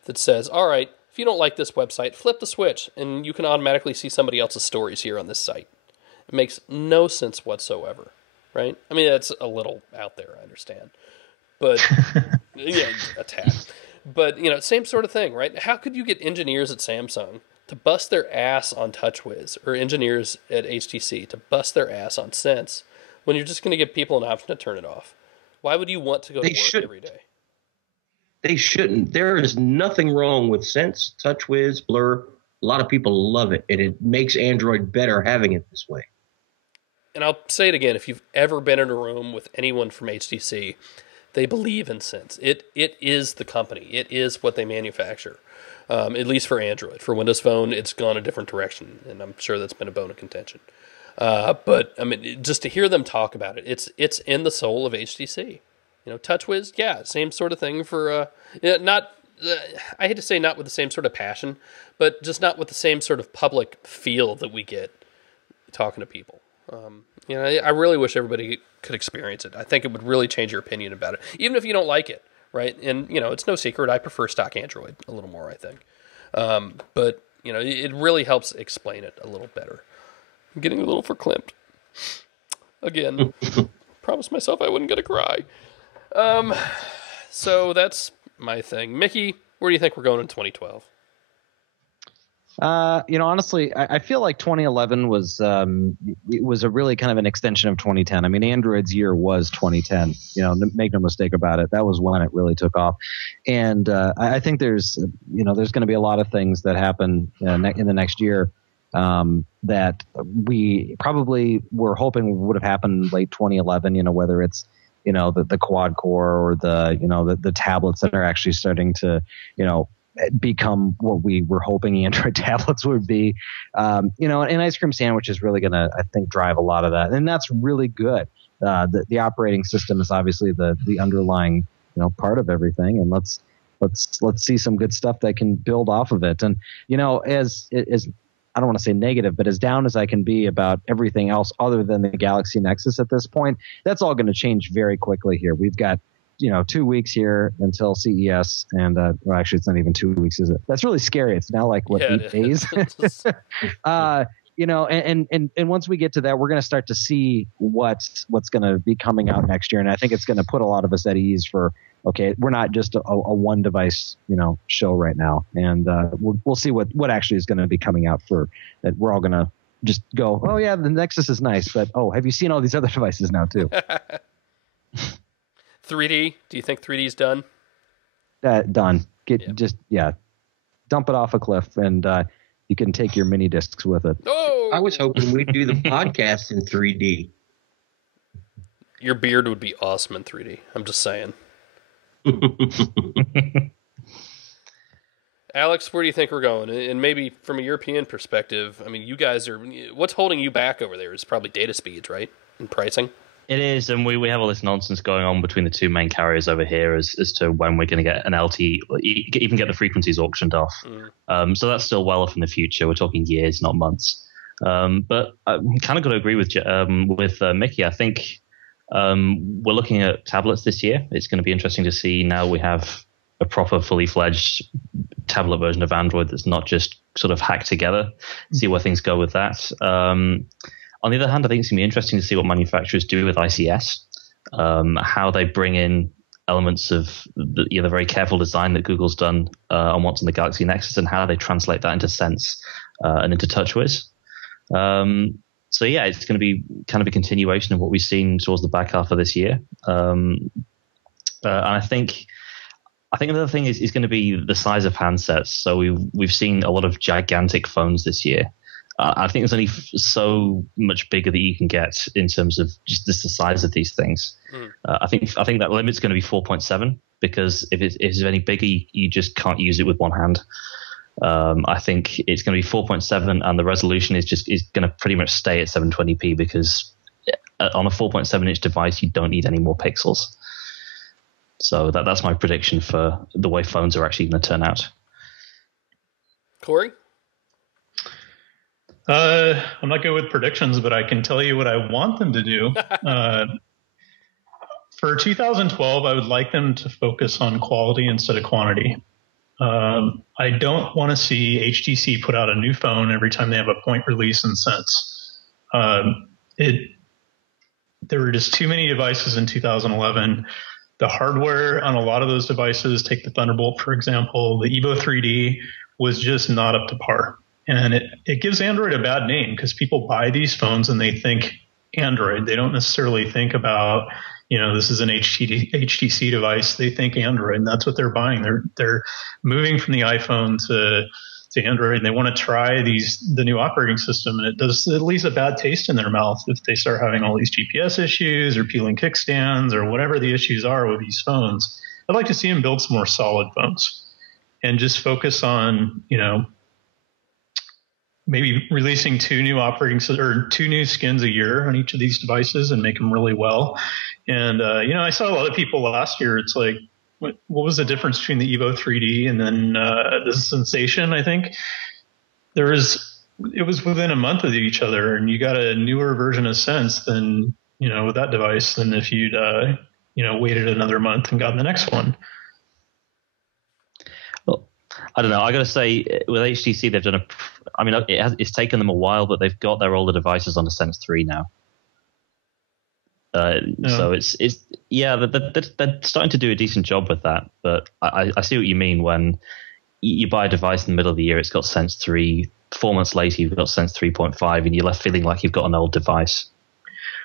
that says, all right, if you don't like this website, flip the switch, and you can automatically see somebody else's stories here on this site. It makes no sense whatsoever. Right? I mean, that's a little out there, I understand. But, attack. But, same sort of thing, right? How could you get engineers at Samsung to bust their ass on TouchWiz or engineers at HTC to bust their ass on Sense when you're just going to give people an option to turn it off? Why would you want to go to work every day? They shouldn't. There is nothing wrong with Sense, TouchWiz, Blur. A lot of people love it, and it makes Android better having it this way. And I'll say it again, if you've ever been in a room with anyone from HTC, they believe in Sense. It is the company. It is what they manufacture, at least for Android. For Windows Phone, it's gone a different direction, and I'm sure that's been a bone of contention. But, just to hear them talk about it, it's in the soul of HTC. TouchWiz, same sort of thing for not I hate to say not with the same sort of passion, but just not with the same sort of public feel that we get talking to people. I really wish everybody could experience it. I think it would really change your opinion about it, even if you don't like it, right? And, it's no secret. I prefer stock Android a little more, I think. But, it really helps explain it a little better. I'm getting a little verklempt. Again, promised myself I wouldn't get a cry. So that's my thing. Mickey, where do you think we're going in 2012? Honestly, I feel like 2011 was it was a really kind of an extension of 2010. I mean, Android's year was 2010. Make no mistake about it. That was when it really took off. And I think there's going to be a lot of things that happen in the next year that we probably were hoping would have happened late 2011. Whether it's the quad core or the tablets that are actually starting to become what we were hoping Android tablets would be. An ice cream sandwich is really going to, I think, drive a lot of that. And that's really good. The operating system is obviously the underlying, part of everything. And let's see some good stuff that can build off of it. And, as I don't want to say negative, but as down as I can be about everything else other than the Galaxy Nexus at this point, that's all going to change very quickly here. We've got 2 weeks here until CES, and well, actually, it's not even 2 weeks, is it? That's really scary. It's now like 8 days. And once we get to that, we're going to start to see what's going to be coming out next year, and I think it's going to put a lot of us at ease for. Okay, we're not just a one device, show right now, and we'll see what actually is going to be coming out for that. We're all going to just go, oh yeah, the Nexus is nice, but have you seen all these other devices now too? 3D? Do you think 3D is done? Done. Dump it off a cliff, and you can take your mini discs with it. Oh, I was hoping we'd do the podcast in 3D. Your beard would be awesome in 3D. I'm just saying. Alex, where do you think we're going? And maybe from a European perspective, I mean, you guys are. What's holding you back over there is probably data speeds, right? And pricing. It is, and we have all this nonsense going on between the two main carriers over here as to when we're going to get an LTE, even get the frequencies auctioned off. So that's still well off in the future. We're talking years, not months. But I'm kind of got to agree with Mickey. I think we're looking at tablets this year. It's going to be interesting to see now we have a proper, fully fledged tablet version of Android that's not just sort of hacked together. See where things go with that. On the other hand, I think it's going to be interesting to see what manufacturers do with ICS, how they bring in elements of the very careful design that Google's done on what's on the Galaxy Nexus, and how they translate that into Sense and into TouchWiz. So yeah, it's going to be kind of a continuation of what we've seen towards the back half of this year. And I think another thing is going to be the size of handsets. So we've seen a lot of gigantic phones this year. I think there's only so much bigger that you can get in terms of just the size of these things. I think that limit's going to be 4.7, because if it's any bigger, you just can't use it with one hand. I think it's going to be 4.7, and the resolution is going to pretty much stay at 720p, because on a 4.7 inch device, you don't need any more pixels. So that's my prediction for the way phones are actually going to turn out. Corey? I'm not good with predictions, but I can tell you what I want them to do. For 2012, I would like them to focus on quality instead of quantity. I don't want to see HTC put out a new phone every time they have a point release in Sense. There were just too many devices in 2011. The hardware on a lot of those devices, take the Thunderbolt, for example, the Evo 3D was just not up to par. And it gives Android a bad name, because people buy these phones and they think Android. They don't necessarily think about, this is an HTC device. They think Android, and that's what they're buying. They're moving from the iPhone to Android, and they want to try the new operating system, and it does at least a bad taste in their mouth if they start having all these GPS issues or peeling kickstands or whatever the issues are with these phones. I'd like to see them build some more solid phones and just focus on, maybe releasing two new skins a year on each of these devices and make them really well. And, I saw a lot of people last year. It's like, what was the difference between the Evo 3D and then the Sensation? I think it was within a month of each other, and you got a newer version of Sense than with that device than if you'd waited another month and gotten the next one. Well, I don't know. I got to say, with HTC, they've done it's taken them a while, but they've got their older devices on the Sense 3 now. So they're starting to do a decent job with that. But I see what you mean when you buy a device in the middle of the year, it's got Sense 3. 4 months later, you've got Sense 3.5, and you're left feeling like you've got an old device.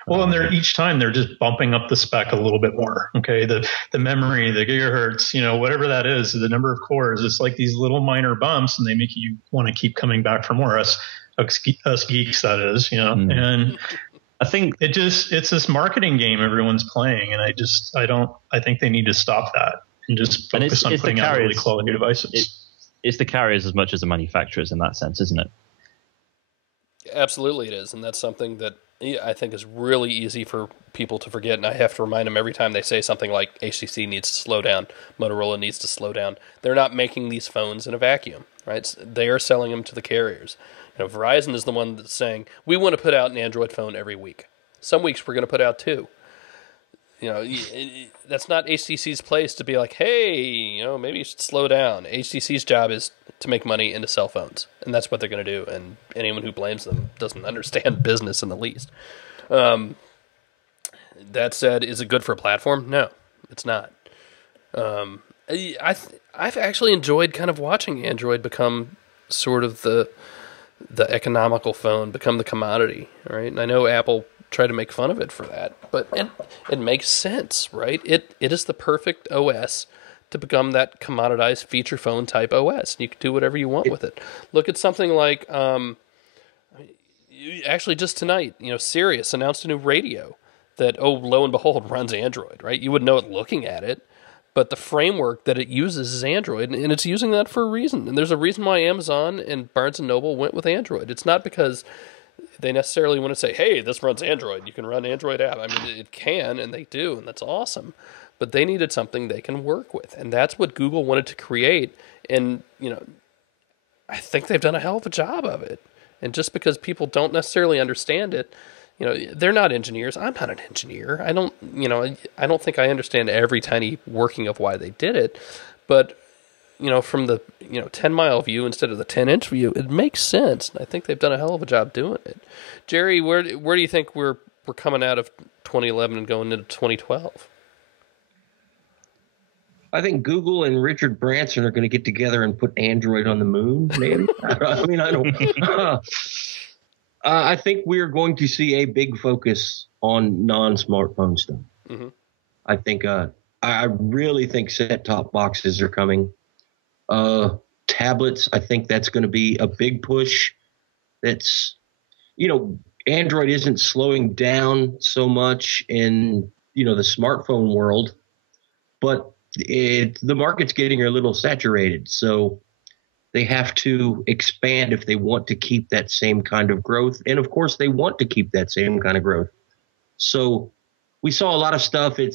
Well, and each time they're just bumping up the spec a little bit more. Okay, the memory, the gigahertz, whatever that is, the number of cores. It's like these little minor bumps, and they make you want to keep coming back for more. Us geeks, that is, And I think it's this marketing game everyone's playing, and I think they need to stop that and just focus on putting out really quality devices. It's the carriers as much as the manufacturers in that sense, isn't it? Absolutely, it is, and that's something that I think is really easy for people to forget, and I have to remind them every time they say something like HTC needs to slow down, Motorola needs to slow down. They're not making these phones in a vacuum, right? They are selling them to the carriers. Verizon is the one that's saying, we want to put out an Android phone every week. Some weeks we're going to put out 2. That's not HTC's place to be like, hey, maybe you should slow down. HTC's job is to make money into cell phones, and that's what they're going to do, and anyone who blames them doesn't understand business in the least. That said, is it good for a platform? No, it's not. I've actually enjoyed kind of watching Android become sort of the economical phone, become the commodity, right? And I know Apple tried to make fun of it for that, but it makes sense, right? It is the perfect OS to become that commoditized feature phone type OS. You can do whatever you want with it. Look at something like, actually just tonight, Sirius announced a new radio that, lo and behold, runs Android, right? You would know it looking at it, but the framework that it uses is Android, and it's using that for a reason. And there's a reason why Amazon and Barnes & Noble went with Android. It's not because they necessarily want to say, hey, this runs Android. You can run Android app. I mean, it can, and they do, and that's awesome. But they needed something they can work with, and that's what Google wanted to create. And, I think they've done a hell of a job of it. And just because people don't necessarily understand it, they're not engineers. I'm not an engineer. I don't think I understand every tiny working of why they did it. But, from the 10-mile view instead of the 10-inch view, it makes sense. I think they've done a hell of a job doing it. Jerry, where do you think we're coming out of 2011 and going into 2012? I think Google and Richard Branson are going to get together and put Android on the moon, maybe. I don't. I think we're going to see a big focus on non-smartphone stuff. Mm-hmm. I think. I really think set-top boxes are coming. Tablets, I think that's going to be a big push. That's, Android isn't slowing down so much in, the smartphone world, but the market's getting a little saturated. So they have to expand if they want to keep that same kind of growth. And of course they want to keep that same kind of growth. So we saw a lot of stuff at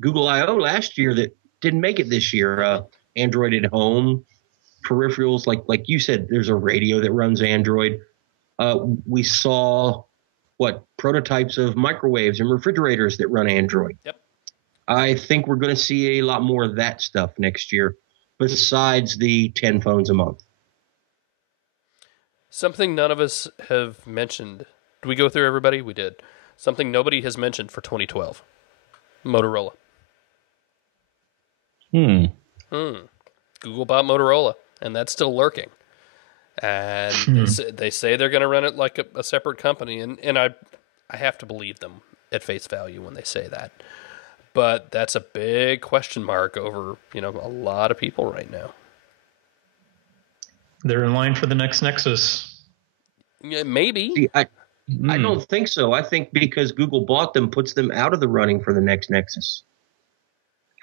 Google I/O last year that didn't make it this year. Android at home, peripherals, like you said, there's a radio that runs Android. We saw prototypes of microwaves and refrigerators that run Android. Yep. I think we're going to see a lot more of that stuff next year, besides the 10 phones a month. Something none of us have mentioned. Did we go through everybody? We did. Something nobody has mentioned for 2012. Motorola. Google bought Motorola, and that's still lurking. And they say they're going to run it like a separate company, and I have to believe them at face value when they say that. But that's a big question mark over, a lot of people right now. They're in line for the next Nexus. Yeah, maybe. See, I don't think so. I think because Google bought them puts them out of the running for the next Nexus.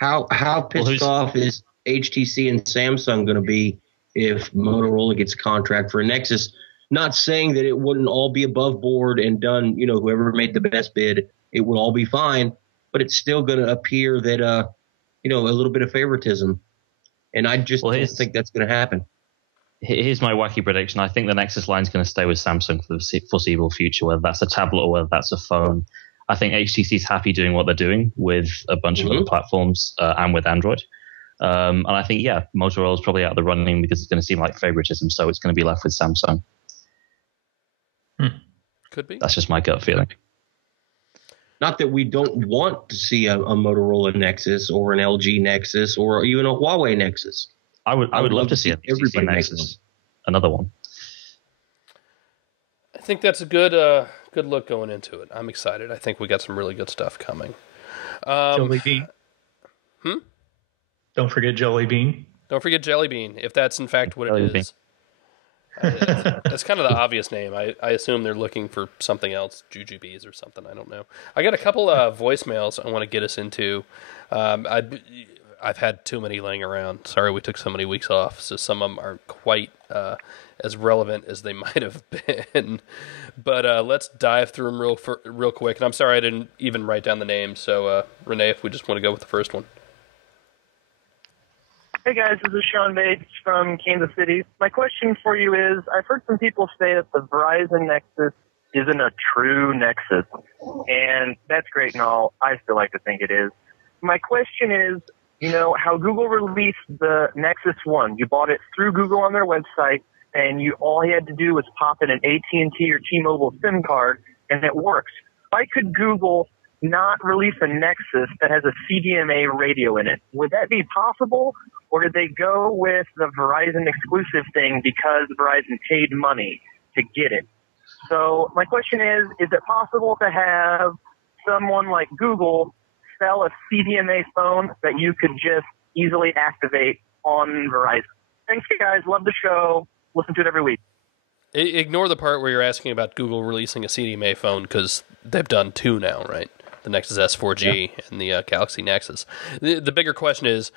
How pissed off is HTC and Samsung going to be if Motorola gets a contract for a Nexus? Not saying that it wouldn't all be above board and done, whoever made the best bid, it would all be fine. but it's still going to appear that, a little bit of favoritism. And I just don't think that's going to happen. Here's my wacky prediction. I think the Nexus line is going to stay with Samsung for the foreseeable future, whether that's a tablet or whether that's a phone. I think HTC is happy doing what they're doing with a bunch of other platforms and with Android. And I think, Motorola is probably out of the running because it's going to seem like favoritism, so it's going to be left with Samsung. Could be. That's just my gut feeling. Not that we don't want to see a Motorola Nexus or an LG Nexus or even a Huawei Nexus. I would love to see an HTC Nexus, another one. I think that's a good look going into it. I'm excited. I think we got some really good stuff coming. Jelly Bean. Don't forget Jelly Bean. Don't forget Jelly Bean, if that's in fact what it is. It's kind of the obvious name. I assume they're looking for something else, Jujubes or something. I don't know. I got a couple of voicemails I want to get us into. I've had too many laying around. Sorry we took so many weeks off, so some of them aren't quite as relevant as they might have been. But let's dive through them real quick. And I'm sorry I didn't even write down the names. So, Renee, if we just want to go with the first one. Hey guys, this is Sean Bates from Kansas City. My question for you is, I've heard some people say that the Verizon Nexus isn't a true Nexus, and that's great and all. I still like to think it is. My question is, how Google released the Nexus 1. You bought it through Google on their website, and all you had to do was pop in an AT&T or T-Mobile SIM card, and it works. Why could Google not release a Nexus that has a CDMA radio in it? Would that be possible, or did they go with the Verizon exclusive thing because Verizon paid money to get it? So my question is it possible to have someone like Google sell a CDMA phone that you could just easily activate on Verizon? Thanks, guys. Love the show. Listen to it every week. Ignore the part where you're asking about Google releasing a CDMA phone because they've done two now, right? The Nexus S4G and the Galaxy Nexus. The bigger question is,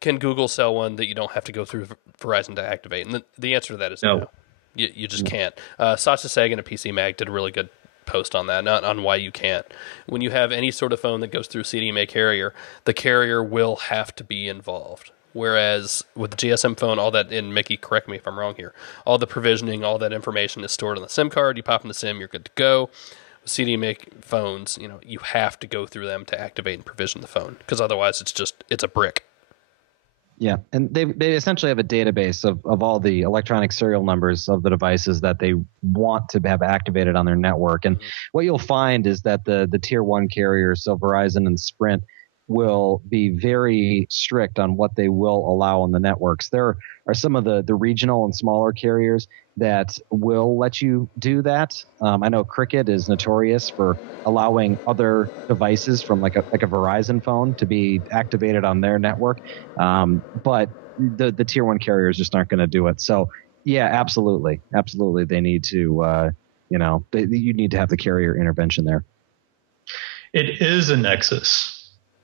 can Google sell one that you don't have to go through Verizon to activate? And the answer to that is no. You just can't. Satya Sagan at PC Mag did a really good post on that, not on why you can't. When you have any sort of phone that goes through CDMA carrier, the carrier will have to be involved. Whereas with the GSM phone, all that, and Mickey, correct me if I'm wrong here, all the provisioning, all that information is stored on the SIM card. You pop in the SIM, you're good to go. With CDMA phones, you have to go through them to activate and provision the phone, because otherwise it's a brick. Yeah, and they essentially have a database of all the electronic serial numbers of the devices that they want to have activated on their network. And what you'll find is that the tier one carriers, so Verizon and Sprint, will be very strict on what they will allow on the networks. There are some of the regional and smaller carriers that will let you do that. I know Cricket is notorious for allowing other devices from like a Verizon phone to be activated on their network. But the tier one carriers just aren't going to do it. So yeah, absolutely. They need to, you need to have the carrier intervention there. It is a Nexus.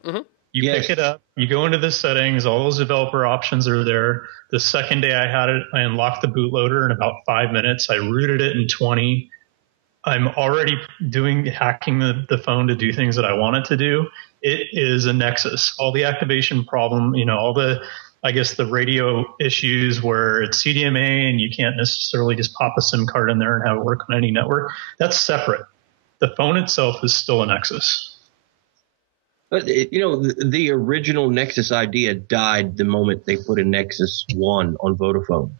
Mm-hmm. You pick it up, you go into the settings, all those developer options are there. The second day I had it, I unlocked the bootloader in about 5 minutes. I rooted it in 20. I'm already hacking the phone to do things that I want it to do. It is a Nexus. All the activation problem, all the radio issues where it's CDMA and you can't necessarily just pop a SIM card in there and have it work on any network. That's separate. The phone itself is still a Nexus. But, the original Nexus idea died the moment they put a Nexus 1 on Vodafone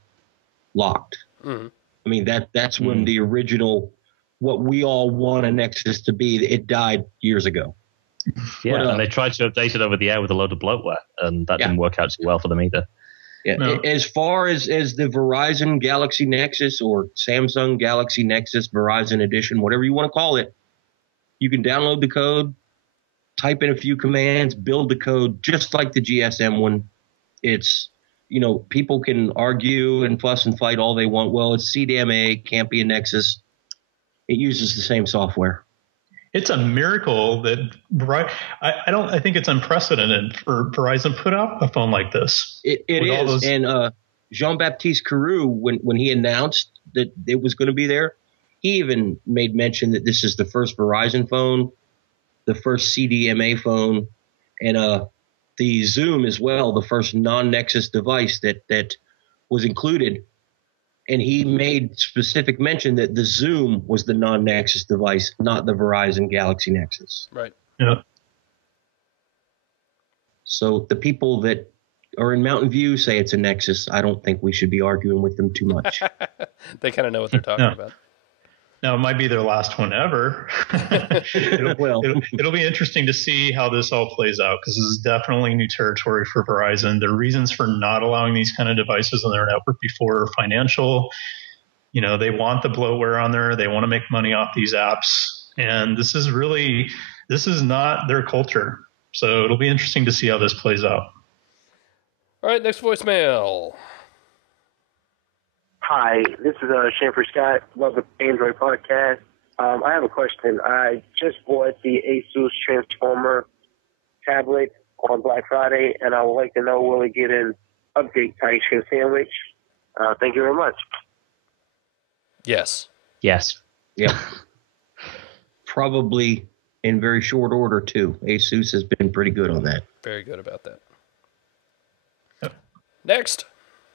locked. Mm-hmm. I mean, that's when the original, what we all want a Nexus to be, it died years ago. Yeah, and they tried to update it over the air with a load of bloatware, and that didn't work out too well for them either. Yeah. No. As far as the Verizon Galaxy Nexus or Samsung Galaxy Nexus Verizon Edition, whatever you want to call it, you can download the code, type in a few commands, build the code just like the GSM one. It's, people can argue and fuss and fight all they want. Well, it's CDMA, can't be a Nexus. It uses the same software. It's a miracle that I think it's unprecedented for Verizon to put out a phone like this. It is. And Jean-Baptiste Carew, when he announced that it was going to be there, he even made mention that this is the first Verizon phone the first CDMA phone, and the Zoom as well, the first non-Nexus device that was included. And he made specific mention that the Zoom was the non-Nexus device, not the Verizon Galaxy Nexus. Right. Yeah. So the people that are in Mountain View say it's a Nexus. I don't think we should be arguing with them too much. They kind of know what they're talking about. Now, it might be their last one ever. It'll be interesting to see how this all plays out, because this is definitely new territory for Verizon. The reasons for not allowing these kind of devices on their network before are financial. You know, they want the bloatware on there. They want to make money off these apps. And this is not their culture. So it'll be interesting to see how this plays out. All right, next voicemail. Hi, this is Shanford Scott. Love the Android podcast. I have a question. I just bought the Asus Transformer tablet on Black Friday, and I would like to know, will it get an update to ice cream sandwich? Thank you very much. Yes. Yes. Yep. Probably in very short order, too. Asus has been pretty good on that. Very good about that. Next.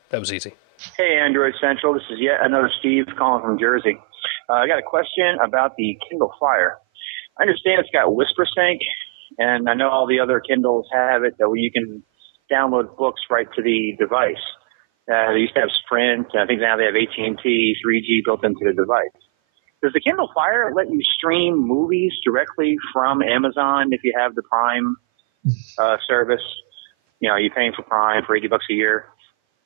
That was easy. Hey, Android Central. This is yet another Steve calling from Jersey. I got a question about the Kindle Fire. I understand it's got WhisperSync, and I know all the other Kindles have it, that you can download books right to the device. They used to have Sprint. I think now they have AT&T 3G built into the device. Does the Kindle Fire let you stream movies directly from Amazon if you have the Prime service? You know, you're paying for Prime for $80 a year.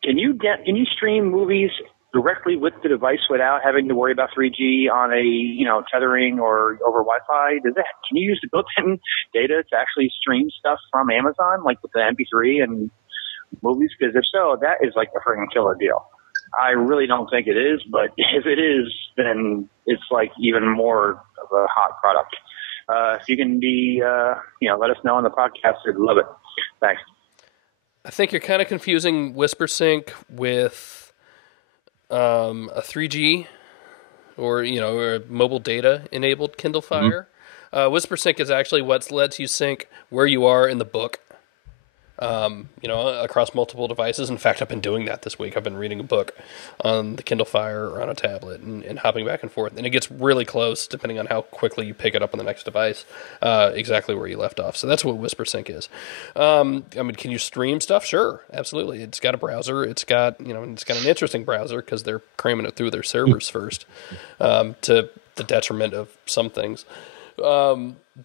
Can you stream movies directly with the device without having to worry about 3G on a tethering or over Wi-Fi? Can you use the built-in data to actually stream stuff from Amazon, like with the MP3 and movies? Because if so, that is like a freaking killer deal. I really don't think it is, but if it is, then it's like even more of a hot product. If you can let us know on the podcast, I'd love it. Thanks. I think you're kind of confusing WhisperSync with a 3G or a mobile data enabled Kindle Fire. WhisperSync is actually what lets you sync where you are in the book, across multiple devices. In fact, I've been doing that this week. I've been reading a book on the Kindle Fire or on a tablet and hopping back and forth. And it gets really close, depending on how quickly you pick it up on the next device, exactly where you left off. So that's what WhisperSync is. Can you stream stuff? Sure, absolutely. It's got a browser. It's got an interesting browser because they're cramming it through their servers first, to the detriment of some things.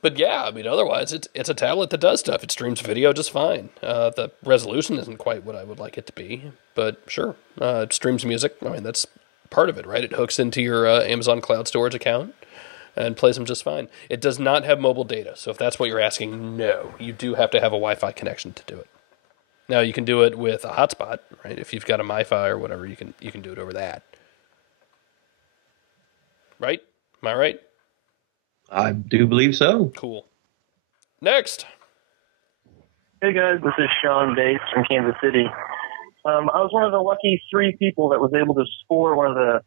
But yeah, otherwise it's a tablet that does stuff. It streams video just fine. The resolution isn't quite what I would like it to be, but sure. It streams music. That's part of it, right? It hooks into your Amazon Cloud Storage account and plays them just fine. It does not have mobile data. So if that's what you're asking, no, you do have to have a Wi-Fi connection to do it. Now you can do it with a hotspot, right? If you've got a MiFi or whatever, you can do it over that. Right? Am I right? I do believe so. Cool. Next. Hey guys, this is Sean Bates from Kansas City. I was one of the lucky 3 people that was able to score one of the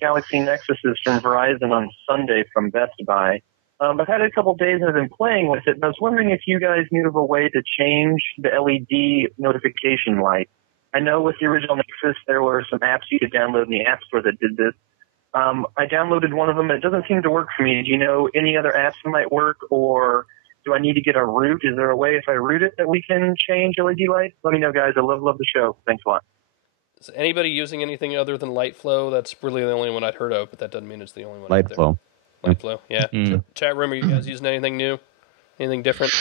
Galaxy Nexuses from Verizon on Sunday from Best Buy. I've had a couple days and I've been playing with it, and I was wondering if you guys knew of a way to change the LED notification light. I know with the original Nexus there were some apps you could download in the App Store that did this. I downloaded one of them, and it doesn't seem to work for me. Do you know any other apps that might work, or do I need to get a root? Is there a way if I root it that we can change LED lights? Let me know, guys. I love the show. Thanks a lot. Is anybody using anything other than LightFlow? That's really the only one I'd heard of, but that doesn't mean it's the only one. LightFlow. LightFlow, yeah. Chat room, are you guys using anything new? Anything different?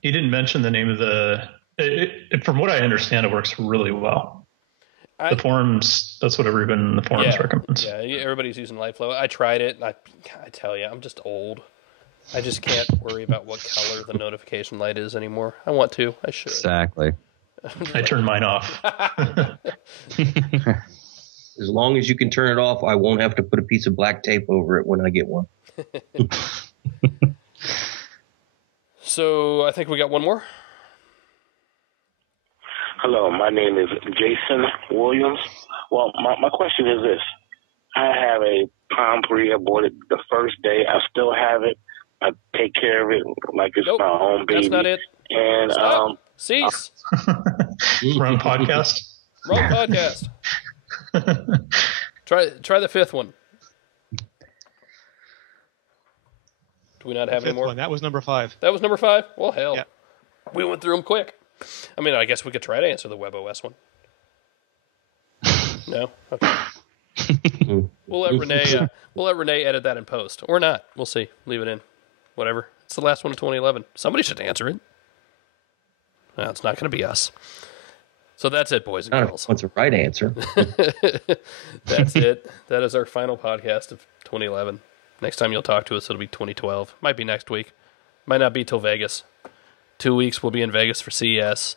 He didn't mention the name of from what I understand, it works really well. The forums, that's what everyone in the forums recommends. Yeah, everybody's using LightFlow. I tried it, and I tell you, I'm just old. I just can't worry about what color the notification light is anymore. I want to. I should. Exactly. I turned mine off. As long as you can turn it off, I won't have to put a piece of black tape over it when I get one. So I think we got one more. Hello, my name is Jason Williams. Well, my question is this. I have a Palm Pre. I bought it the first day. I still have it. I take care of it like it's Nope, my own baby. that's not it. And Stop. Cease. Wrong podcast. Wrong podcast. Try the fifth one. Do we not have any more? That was number 5. That was number 5? Well, hell. Yeah. We went through them quick. I mean, I guess we could try to answer the WebOS one. No? Okay. We'll let Renee edit that in post. Or not. We'll see. Leave it in. Whatever. It's the last one of 2011. Somebody should answer it. Well, it's not going to be us. So that's it, boys and girls. What's the right answer? That's it. That is our final podcast of 2011. Next time you'll talk to us, it'll be 2012. Might be next week. Might not be till Vegas. 2 weeks we'll be in Vegas for CES.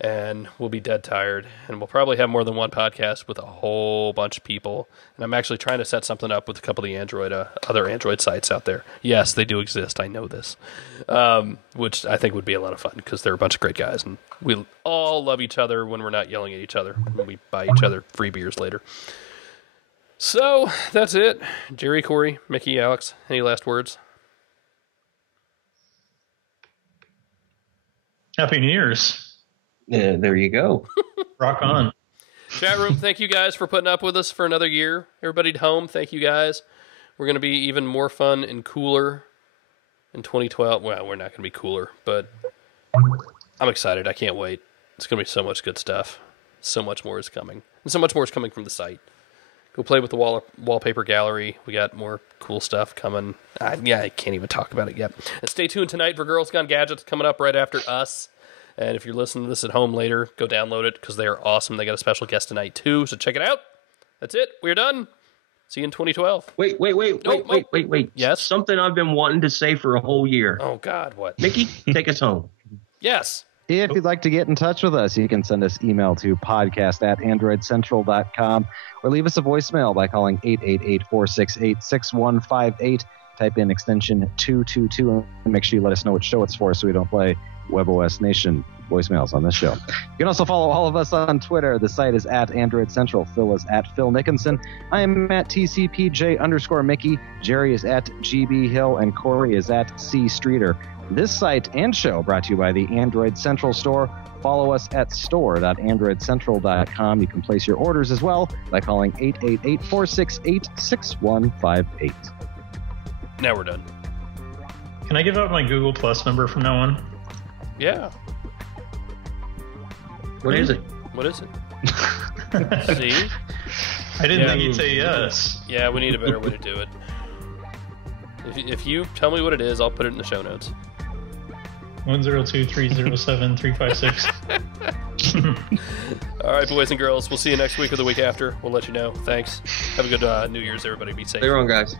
And we'll be dead tired. And we'll probably have more than one podcast with a whole bunch of people. And I'm actually trying to set something up with a couple of the other Android sites out there. Yes, they do exist. I know this. Which I think would be a lot of fun because they're a bunch of great guys. And we all love each other when we're not yelling at each other. When we buy each other free beers later. So, that's it. Jerry, Corey, Mickey, Alex, any last words? Happy New Year's. Yeah, there you go. Rock on. Chat room, thank you guys for putting up with us for another year. Everybody at home, thank you guys. We're going to be even more fun and cooler in 2012. Well, we're not going to be cooler, but I'm excited. I can't wait. It's going to be so much good stuff. So much more is coming. And so much more is coming from the site. Go play with the wallpaper gallery. We got more cool stuff coming. I can't even talk about it yet. And stay tuned tonight for Girls Gone Gadgets coming up right after us. And if you're listening to this at home later, go download it because they are awesome. They got a special guest tonight too, so check it out. That's it. We're done. See you in 2012. Wait. Yes? Something I've been wanting to say for a whole year. Oh, God, what? Mickey, take us home. Yes. If you'd like to get in touch with us, you can send us email to podcast@androidcentral.com or leave us a voicemail by calling 888-468-6158. Type in extension 222 and make sure you let us know what show it's for so we don't play WebOS Nation voicemails on this show. You can also follow all of us on Twitter. The site is @AndroidCentral. Phil is @Phil Nickinson. I am @TCPJ_Mickey. Jerry is @GB Hill. And Corey is @C Streeter. This site and show brought to you by the Android Central Store. Follow us at store.androidcentral.com. You can place your orders as well by calling 888-468-6158. Now we're done. Can I give out my Google Plus number from now on? Yeah. What is it? What is it? See? I didn't think you'd say yes. Yeah, we need a better way to do it. If you tell me what it is, I'll put it in the show notes. 102-307-356. All right, boys and girls. We'll see you next week or the week after. We'll let you know. Thanks. Have a good New Year's, everybody. Be safe. Stay wrong, guys.